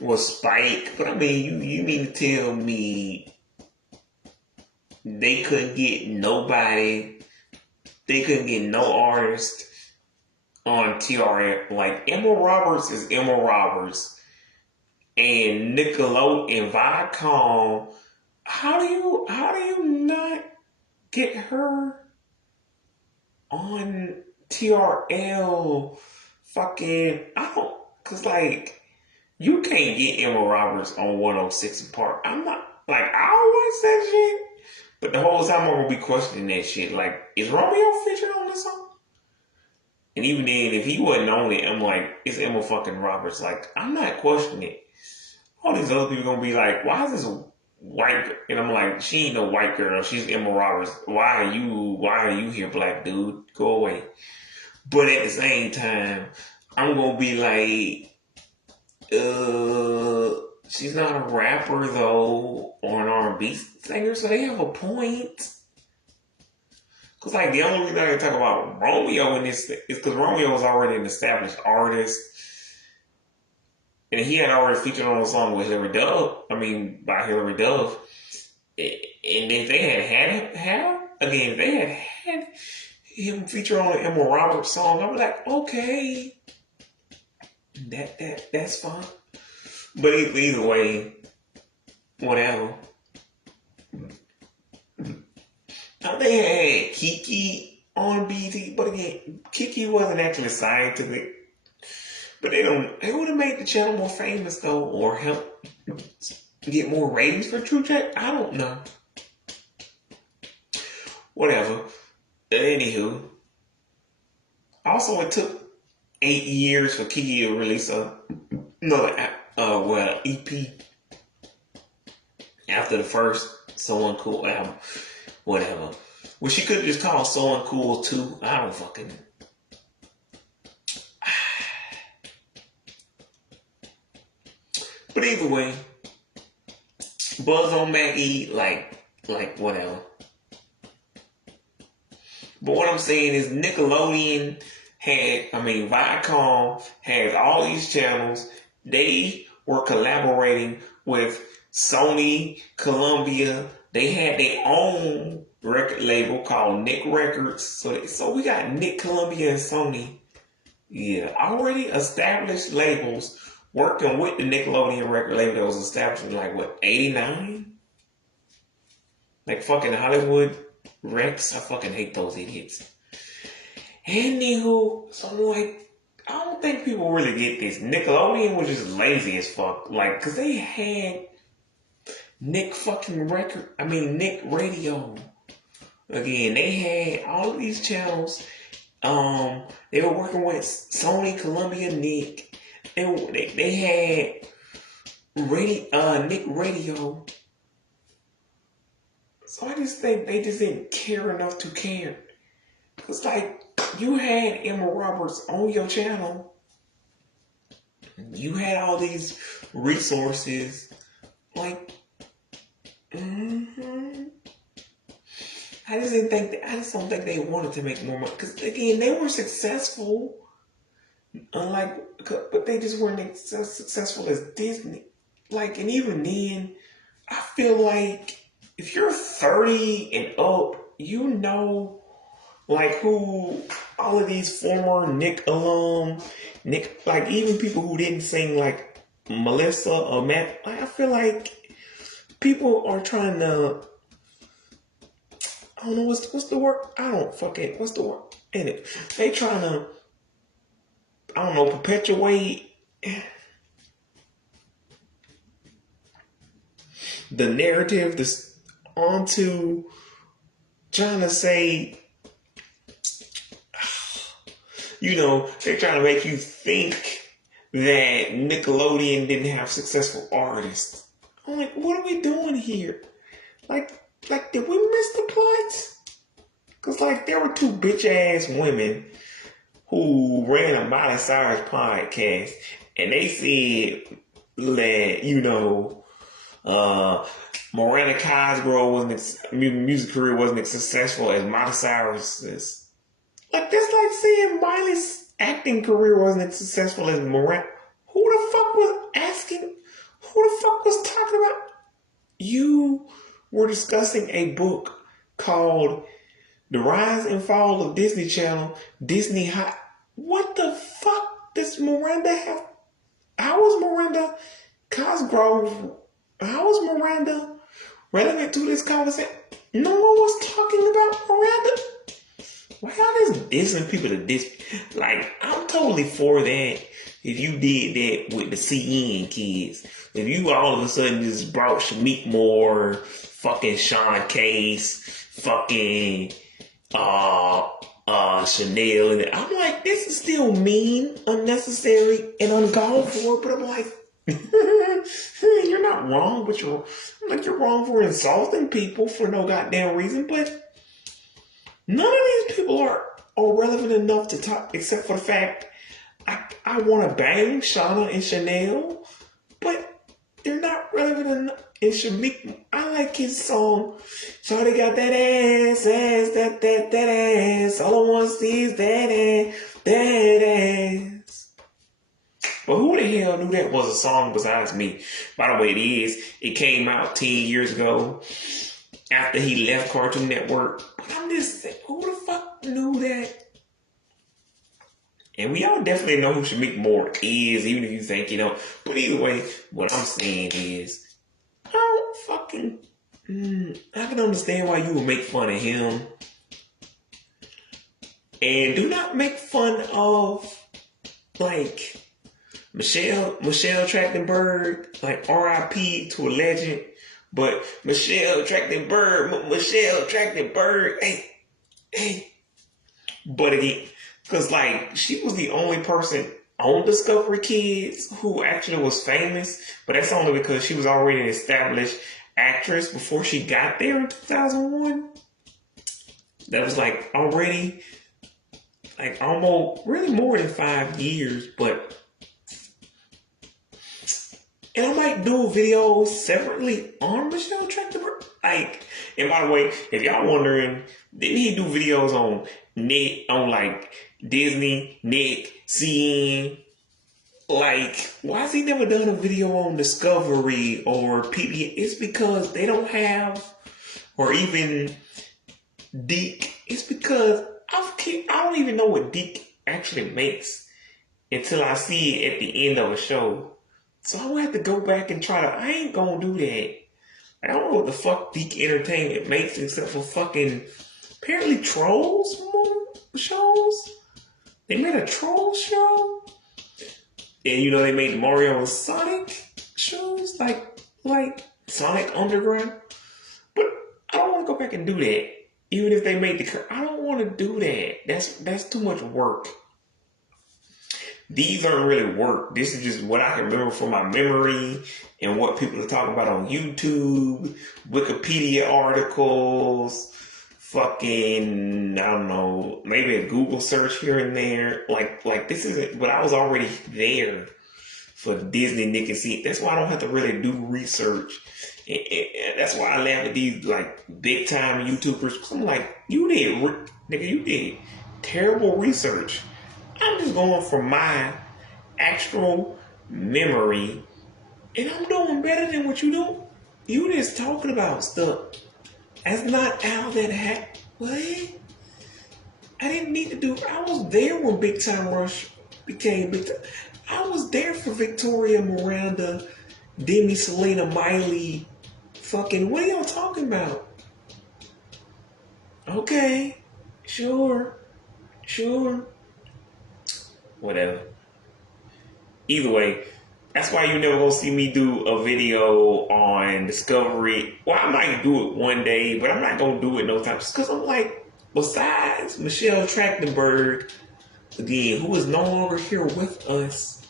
was Spike. But I mean, you mean to tell me they couldn't get nobody, they couldn't get no artist on TRL? Like, Emma Roberts is Emma Roberts, and Nickelodeon and Viacom. How do you not get her on TRL? Fucking, I don't, cause like, you can't get Emma Roberts on 106 and Park. I'm not, like, I watch that shit, but the whole time I'm gonna be questioning that shit. Like, is Romeo featured on this song? And even then, if he wasn't on it, I'm like, it's Emma fucking Roberts. Like, I'm not questioning it. All these other people gonna be like, why is this white girl? And I'm like, she ain't no white girl. She's Emma Roberts. Why are you here, black dude? Go away. But at the same time, I'm gonna be like, she's not a rapper though, or an R&B singer, so they have a point. Cause like the only reason I can talk about Romeo in this is because Romeo was already an established artist, and he had already featured on a song with Hilary Duff. I mean, by Hilary Duff. And if they if they had him feature on an Emma Roberts song, I was like, okay, that's fine. But either way, whatever. They had Kiki on BT. But again, Kiki wasn't actually signed to it. But it would have made the channel more famous though, or help get more ratings for True Jack. I don't know. Whatever. Anywho. Also, it took 8 years for Kiki to release another EP after the first So Uncool album. Whatever. Well, she could have just called So Uncool 2. I don't fucking. But either way, Buzz on Maggie, like whatever. But what I'm saying is Nickelodeon Viacom has all these channels. They were collaborating with Sony, Columbia. They had their own record label called Nick Records. So we got Nick, Columbia, and Sony. Yeah, already established labels working with the Nickelodeon record label that was established in 89? Like fucking Hollywood Rex. I fucking hate those idiots. Anywho, so I'm like, I don't think people really get this. Nickelodeon was just lazy as fuck. Cause they had Nick Radio. Again, they had all of these channels. They were working with Sony, Columbia, Nick. They had Nick Radio. So I just think they just didn't care enough to care. It's like you had Emma Roberts on your channel. You had all these resources. I just don't think they wanted to make more money. Because again, they were successful. But they just weren't as successful as Disney. And even then, I feel like if you're 30 and up, you know, who all of these former Nick alum, even people who didn't sing Melissa or Matt, I feel like people are trying to, I don't know, what's the word? What's the word in it? They trying to, perpetuate the narrative onto trying to say, they're trying to make you think that Nickelodeon didn't have successful artists. I'm like, what are we doing here? Did we miss the plot? Because, there were two bitch-ass women who ran a Miley Cyrus podcast, and they said that, Miranda Cosgrove music career wasn't as successful as Miley Cyrus's. That's like saying Miley's acting career wasn't as successful as Miranda. Who the fuck was talking about? You were discussing a book called The Rise and Fall of Disney Channel, Disney Hot. What the fuck does Miranda have? How was Miranda Cosgrove? How was Miranda relevant to this conversation? No one was talking about Miranda. Why y'all just dissing people to diss? I'm totally for that. If you did that with the CN kids, if you all of a sudden just brought Shamik Moore, fucking Shauna Case, fucking Chanel, and I'm like, this is still mean, unnecessary, and uncalled for. But I'm like, you're not wrong, but you're wrong for insulting people for no goddamn reason. But none of these people are relevant enough to talk, except for the fact I want to bang Shauna and Chanel, but they're not relevant enough. And Shamik, I like his song. Shawty got that ass, that ass. All I want to see is that ass. But who the hell knew that was a song besides me? By the way, it came out 10 years ago after he left Cartoon Network. But I'm just saying, who the fuck knew that? And we all definitely know who Shamik Moore is, even if you think you know. But either way, what I'm saying is, I can understand why you would make fun of him. And do not make fun of, like, Michelle Trachtenberg, like R.I.P. to a legend. But Michelle Trachtenberg, hey. But again, because like she was the only person on Discovery Kids who actually was famous, but that's only because she was already an established actress before she got there in 2001. That was like already like almost really more than 5 years, but and I might do a video separately on Michelle Trachtenberg. Like, and by the way, if y'all wondering, didn't he do videos on Nick, on like Disney, Nick, CN? Like, why has he never done a video on Discovery or PBS? It's because they don't have, or even Deke. It's because I don't even know what Deke actually makes until I see it at the end of a show. So I'm gonna have to go back and try to. I ain't gonna do that. I don't know what the fuck Deke Entertainment makes except for fucking apparently trolls shows. They made a troll show, and you know they made Mario and Sonic shows like Sonic Underground. But I don't want to go back and do that. Even if they made I don't want to do that. That's too much work. These aren't really work. This is just what I can remember from my memory and what people are talking about on YouTube, Wikipedia articles, fucking, I don't know, maybe a Google search here and there. Like this isn't, but I was already there for Disney, Nick, and see. That's why I don't have to really do research. And that's why I laugh at these like big time YouTubers. I'm like, you did terrible research. I'm just going from my actual memory, and I'm doing better than what you do. You just talking about stuff. That's not how that happened. What? I didn't need to do. I was there when Big Time Rush became Big Time. I was there for Victoria, Miranda, Demi, Selena, Miley. Fucking, what are y'all talking about? Okay, sure. Whatever. Either way, that's why you never gonna see me do a video on Discovery. Well, I might do it one day, but I'm not gonna do it no time. Just because I'm like, besides Michelle Trachtenberg, again, who is no longer here with us,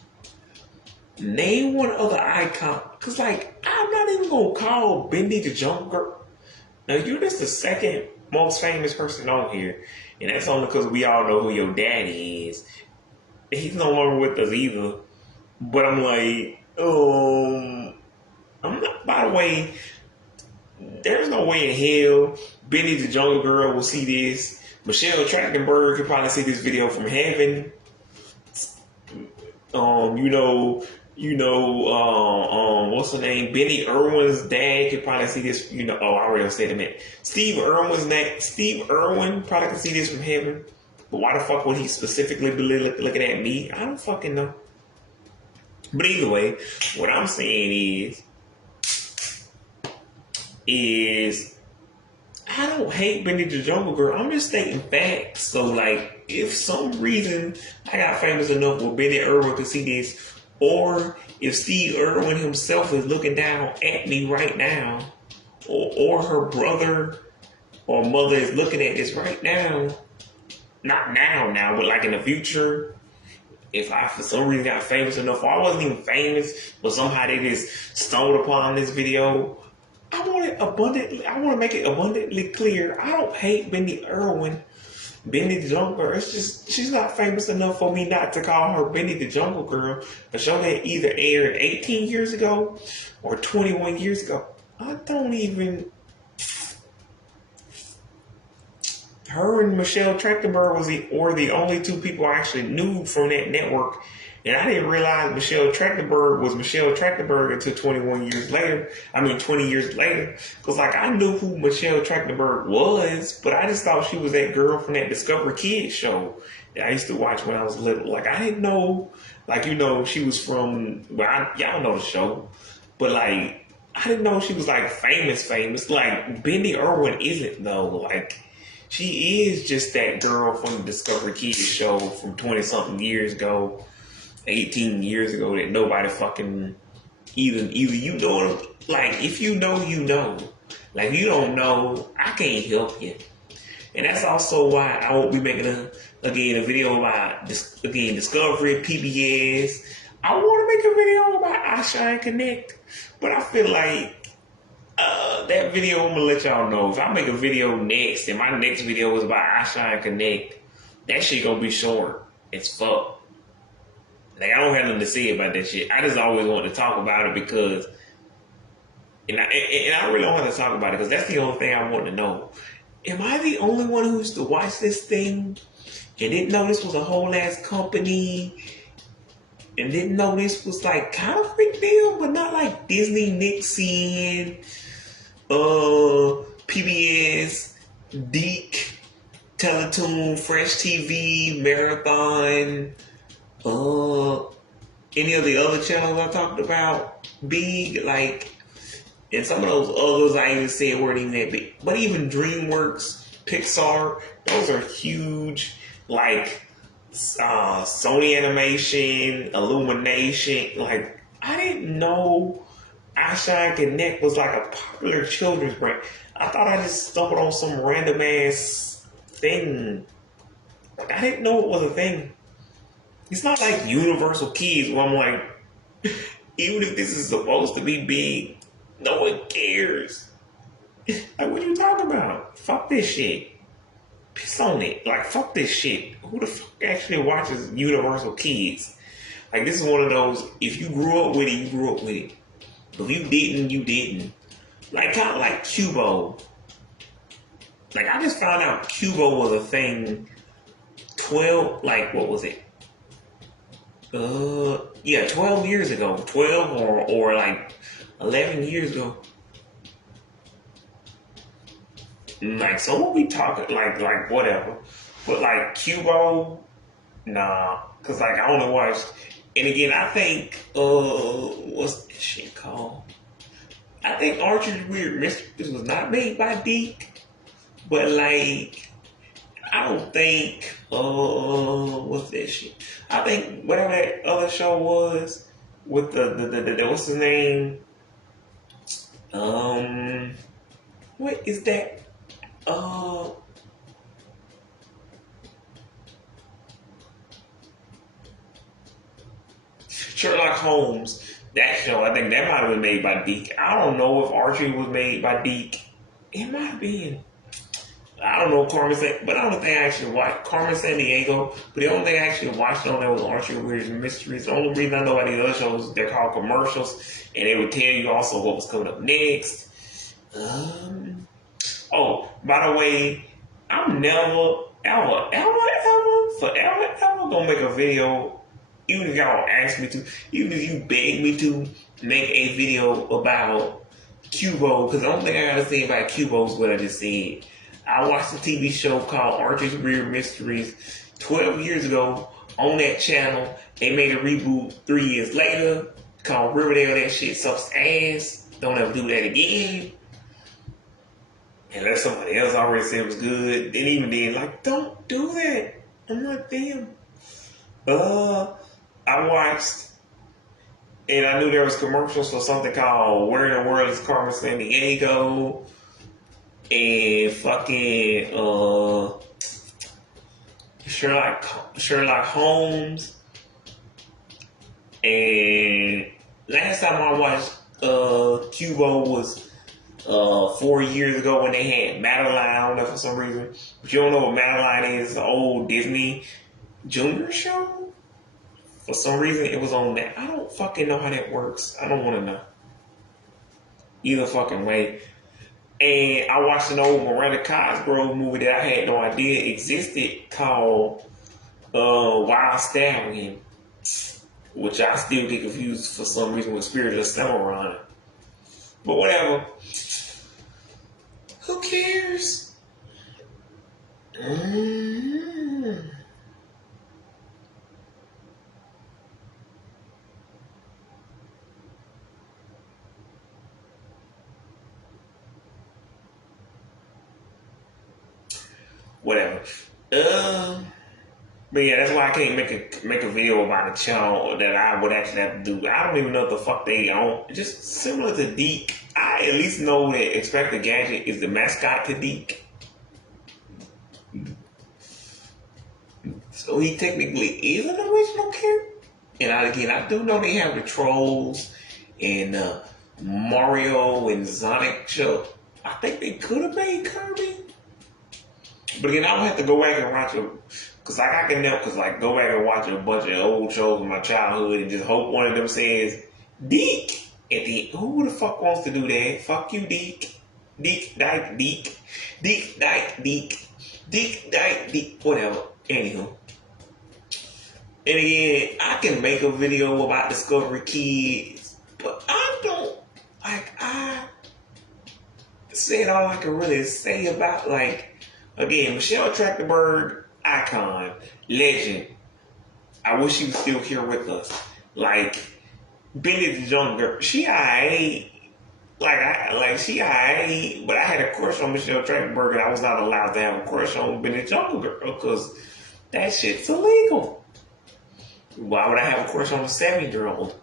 name one other icon. Because, like, I'm not even gonna call Bendy the Jungle Girl. Now, you're just the second most famous person on here, and that's only because we all know who your daddy is. He's no longer with us either. But I'm like, I'm not, by the way, there's no way in hell Benny the Jungle Girl will see this. Michelle Trachtenberg could probably see this video from heaven. What's her name? Benny Irwin's dad could probably see this. I already said it. Steve Irwin probably could see this from heaven. But why the fuck would he specifically be looking at me? I don't fucking know. But either way, what I'm saying is I don't hate Benny the Jungle Girl. I'm just stating facts. So, like, if some reason I got famous enough where Benny Irwin could see this, or if Steve Irwin himself is looking down at me right now, or her brother or mother is looking at this right now, not now, but like in the future, if I for some reason got famous enough, or I wasn't even famous, but somehow they just stumbled upon this video, I want to make it abundantly clear, I don't hate Benny Irwin, Benny the Jungle Girl. It's just, she's not famous enough for me not to call her Benny the Jungle Girl. The show that either aired 18 years ago or 21 years ago. I don't even... Her and Michelle Trachtenberg were the only two people I actually knew from that network. And I didn't realize Michelle Trachtenberg was Michelle Trachtenberg until 20 years later. Because, like, I knew who Michelle Trachtenberg was, but I just thought she was that girl from that Discovery Kids show that I used to watch when I was little. Like, I didn't know, like, she was from, y'all know the show. But, like, I didn't know she was, like, famous. Like, Benny Irwin isn't, though. Like, She is just that girl from the Discovery Kids show from 20 something years ago, 18 years ago that nobody fucking either you know, like if you know, you know. Like if you don't know, I can't help you. And that's also why I won't be making a video about Discovery, PBS. I want to make a video about I Shine Connect, but I feel like that video I'm gonna let y'all know. If I make a video next, and my next video is about I Shine Connect, that shit gonna be short as fuck. Like I don't have nothing to say about that shit. I just always want to talk about it because, and I really don't want to talk about it because that's the only thing I want to know. Am I the only one who used to watch this thing and didn't know this was a whole ass company and didn't know this was like kind of freak deal, but not like Disney, Nixon, PBS, Deke, Teletoon, Fresh TV, Marathon, any of the other channels I talked about, big, like, and some of those others I even said weren't even that big. But even DreamWorks, Pixar, those are huge, like, Sony Animation, Illumination. Like, I didn't know I Shine Connect was like a popular children's brand. I thought I just stumbled on some random ass thing. Like, I didn't know it was a thing. It's not like Universal Kids where I'm like, even if this is supposed to be big, no one cares. Like, what are you talking about? Fuck this shit. Piss on it. Like, fuck this shit. Who the fuck actually watches Universal Kids? Like, this is one of those, if you grew up with it, you grew up with it. If you didn't, you didn't. Like, kind of like Cubo. Like, I just found out Cubo was a thing 12, like, what was it? 12 years ago. 12 or like 11 years ago. Like, so what we talking, like whatever. But like Cubo, nah. Cause like I only watched, and again, I think, what's that shit called? I think Archer's Weird Mysteries was not made by Deke, but like, I don't think, what's that shit? I think whatever that other show was with the what's his name? What is that? Sherlock Holmes. That show, I think that might have been made by Deke. I don't know if Archie was made by Deke. It might have been. I don't know Carmen San, but I don't think I actually watched Carmen San Diego. But the only thing I actually watched on there was Archie Weird Mysteries. The only reason I know about these other shows, they're called commercials, and they would tell you also what was coming up next. Oh, by the way, I'm never, forever gonna make a video. Even if y'all ask me to, even if you beg me to make a video about Cubo, because the only thing I gotta say about Cubo is what I just said. I watched a TV show called Archer's Weird Mysteries 12 years ago on that channel. They made a reboot 3 years later called Riverdale. That shit sucks ass. Don't ever do that again. Unless somebody else already said it was good. And even then, like, don't do that. I'm not them. I watched, and I knew there was commercials for something called Where in the World is Carmen San Diego? And fucking Sherlock Holmes. And last time I watched Cubo was 4 years ago when they had Madeline. I don't know for some reason. But you don't know what Madeline is, the old Disney Junior show? For some reason, it was on that. I don't fucking know how that works. I don't want to know. Either fucking way. And I watched an old Miranda Cosgrove movie that I had no idea existed called Wild Stallion, which I still get confused for some reason with Spirit of the Samurai. But whatever. Who cares? whatever. But yeah, that's why I can't make a video about a channel that I would actually have to do. I don't even know what the fuck they own. Just similar to Deke. I at least know that Inspector Gadget is the mascot to Deke. So he technically is an original character. And I do know they have the Trolls and Mario and Sonic show. I think they could have made Kirby. But again, I would have to go back and watch it. Cause like I can never, go back and watch a bunch of old shows from my childhood and just hope one of them says Deke at the end. Who the fuck wants to do that? Fuck you, Deke. Deke, Dyke, Deke. Deke, Dyke, Deke. Deke, Dyke, Deke. Whatever. Anywho. And again, I can make a video about Discovery Kids, but I said all I can really say about, again, Michelle Trachtenberg, icon, legend. I wish she was still here with us. Benny the Jungle Girl, she alright. She alright, but I had a crush on Michelle Trachtenberg and I was not allowed to have a crush on Benny the Jungle Girl because that shit's illegal. Why would I have a crush on a 7-year-old?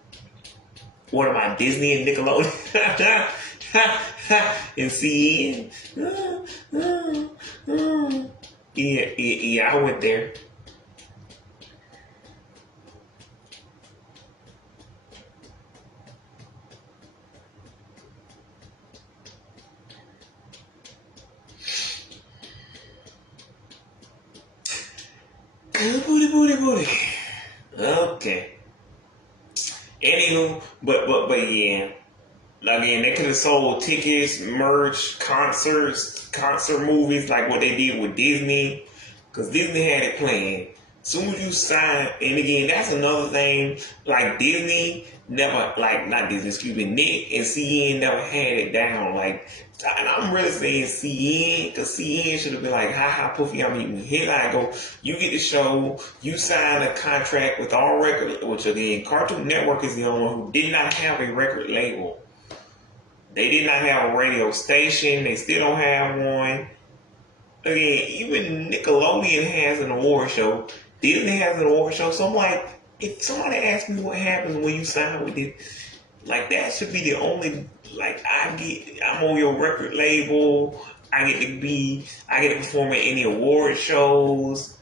What am I, Disney and Nickelodeon? And CN? Yeah, I went there. Booty. Okay. Anywho, but yeah. Again, they could have sold tickets, merch, concerts, concert movies like what they did with Disney. Because Disney had it planned. Soon as you sign, and again, that's another thing. Disney never, not Disney, excuse me, Nick and CN never had it down. And I'm really saying CN, because CN should have been ha, Puffy, I'm eating. Here I go. You get the show, you sign a contract with all record, which again, Cartoon Network is the only one who did not have a record label. They did not have a radio station. They still don't have one. Again, even Nickelodeon has an award show. Disney has an award show. So I'm if somebody asks me what happens when you sign with it, that should be the only, I'm on your record label. I get to perform at any award shows.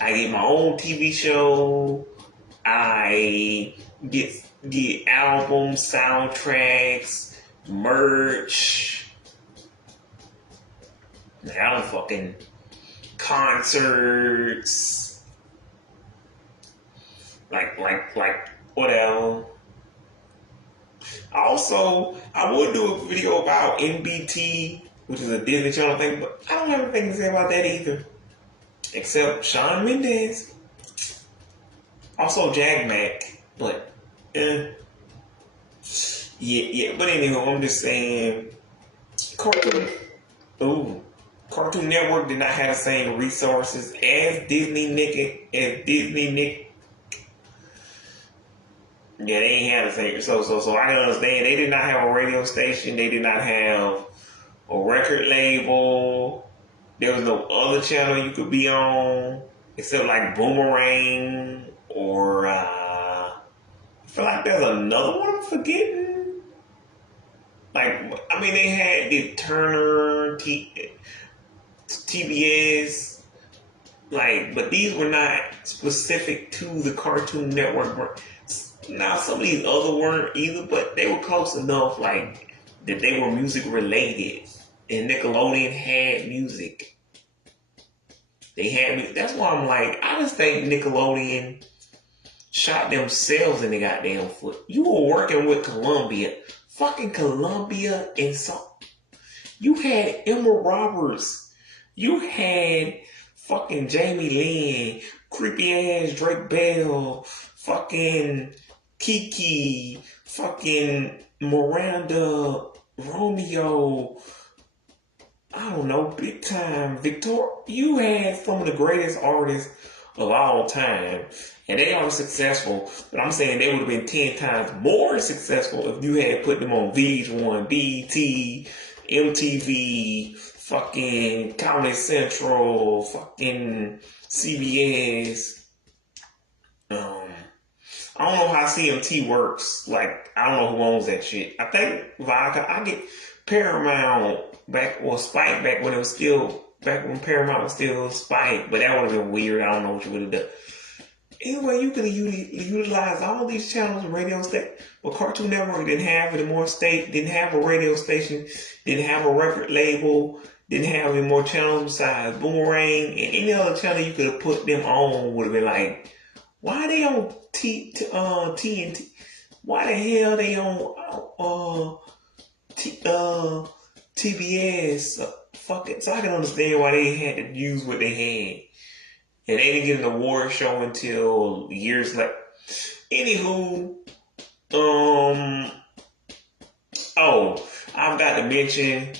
I get my own TV show. I get albums, soundtracks, merch. I don't fucking concerts. Whatever. Also, I would do a video about NBT, which is a Disney Channel thing, but I don't have anything to say about that either. Except Shawn Mendes. Also Jack Mack. But, yeah. But anyway, I'm just saying, Cartoon Network did not have the same resources as Disney Nick. Yeah, they ain't have the same. So I can understand. They did not have a radio station. They did not have a record label. There was no other channel you could be on except Boomerang or I feel like there's another one I'm forgetting. They had the Turner, TBS, but these were not specific to the Cartoon Network. Now, some of these other weren't either, but they were close enough, that they were music related. And Nickelodeon had music. They had music. That's why I'm I just think Nickelodeon shot themselves in the goddamn foot. You were working with Columbia. Fucking Columbia and you had Emma Roberts. You had fucking Jamie Lynn, creepy ass Drake Bell, fucking Kiki, fucking Miranda, Romeo, I don't know, big time Victoria. You had some of the greatest artists of all time. And they are successful, but I'm saying they would have been 10 times more successful if you had put them on VH1, BET, MTV, fucking Comedy Central, fucking CBS. I don't know how CMT works. Like, I don't know who owns that shit. I think Vodka, I get Paramount back, or Spike back when it was still, back when Paramount was still Spike, but that would have been weird. I don't know what you would have done. Anyway, you could have utilized all these channels and radio stations, but Cartoon Network didn't have any more didn't have a radio station, didn't have a record label, didn't have any more channels besides Boomerang, and any other channel you could have put them on would have been like, why are they on TNT? Why the hell they on TBS? Fuck it. So I can understand why they had to use what they had. And they didn't get an award show until years later. Anywho, I've got to mention,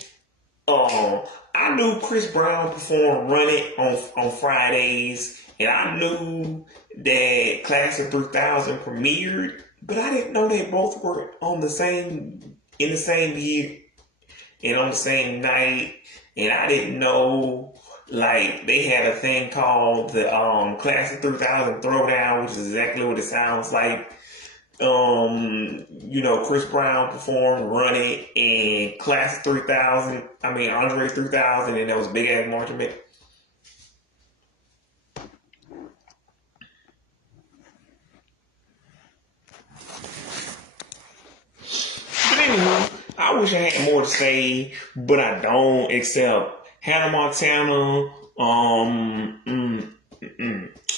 I knew Chris Brown performed Run It on Fridays, and I knew that Class of 3000 premiered, but I didn't know they both were in the same year and on the same night, and I didn't know, like, they had a thing called the Class of 3000 Throwdown, which is exactly what it sounds like. Chris Brown performed Run It, and Class of 3000, Andre 3000, and that was Big Ass Marching Band. But anyway, I wish I had more to say, but I don't, except Hannah Montana.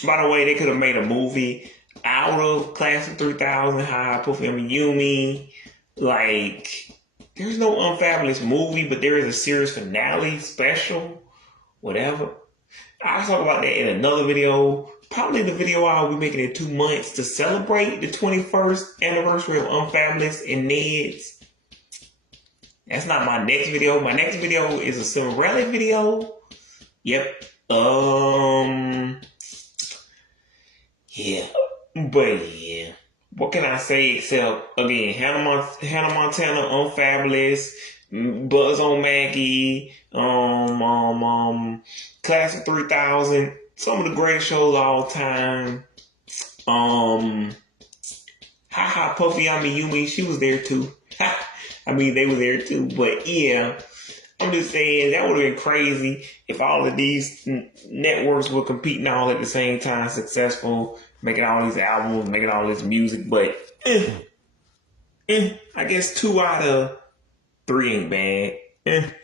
By the way, they could have made a movie out of Class of 3000, how I performed Yumi. Like, there's no Unfabulous movie, but there is a series finale special, whatever. I'll talk about that in another video. Probably the video I'll be making in 2 months to celebrate the 21st anniversary of Unfabulous and Ned's. That's not my next video. My next video is a Cinderella video. Yep. Yeah. But yeah. What can I say except, again, Hannah Montana, Unfabulous, Buzz on Maggie, Class of 3000, some of the greatest shows of all time. Ha Ha Puffy Yumi, she was there too. They were there too. But yeah, I'm just saying that would have been crazy if all of these networks were competing all at the same time, successful, making all these albums, making all this music. But I guess 2 out of 3 ain't bad.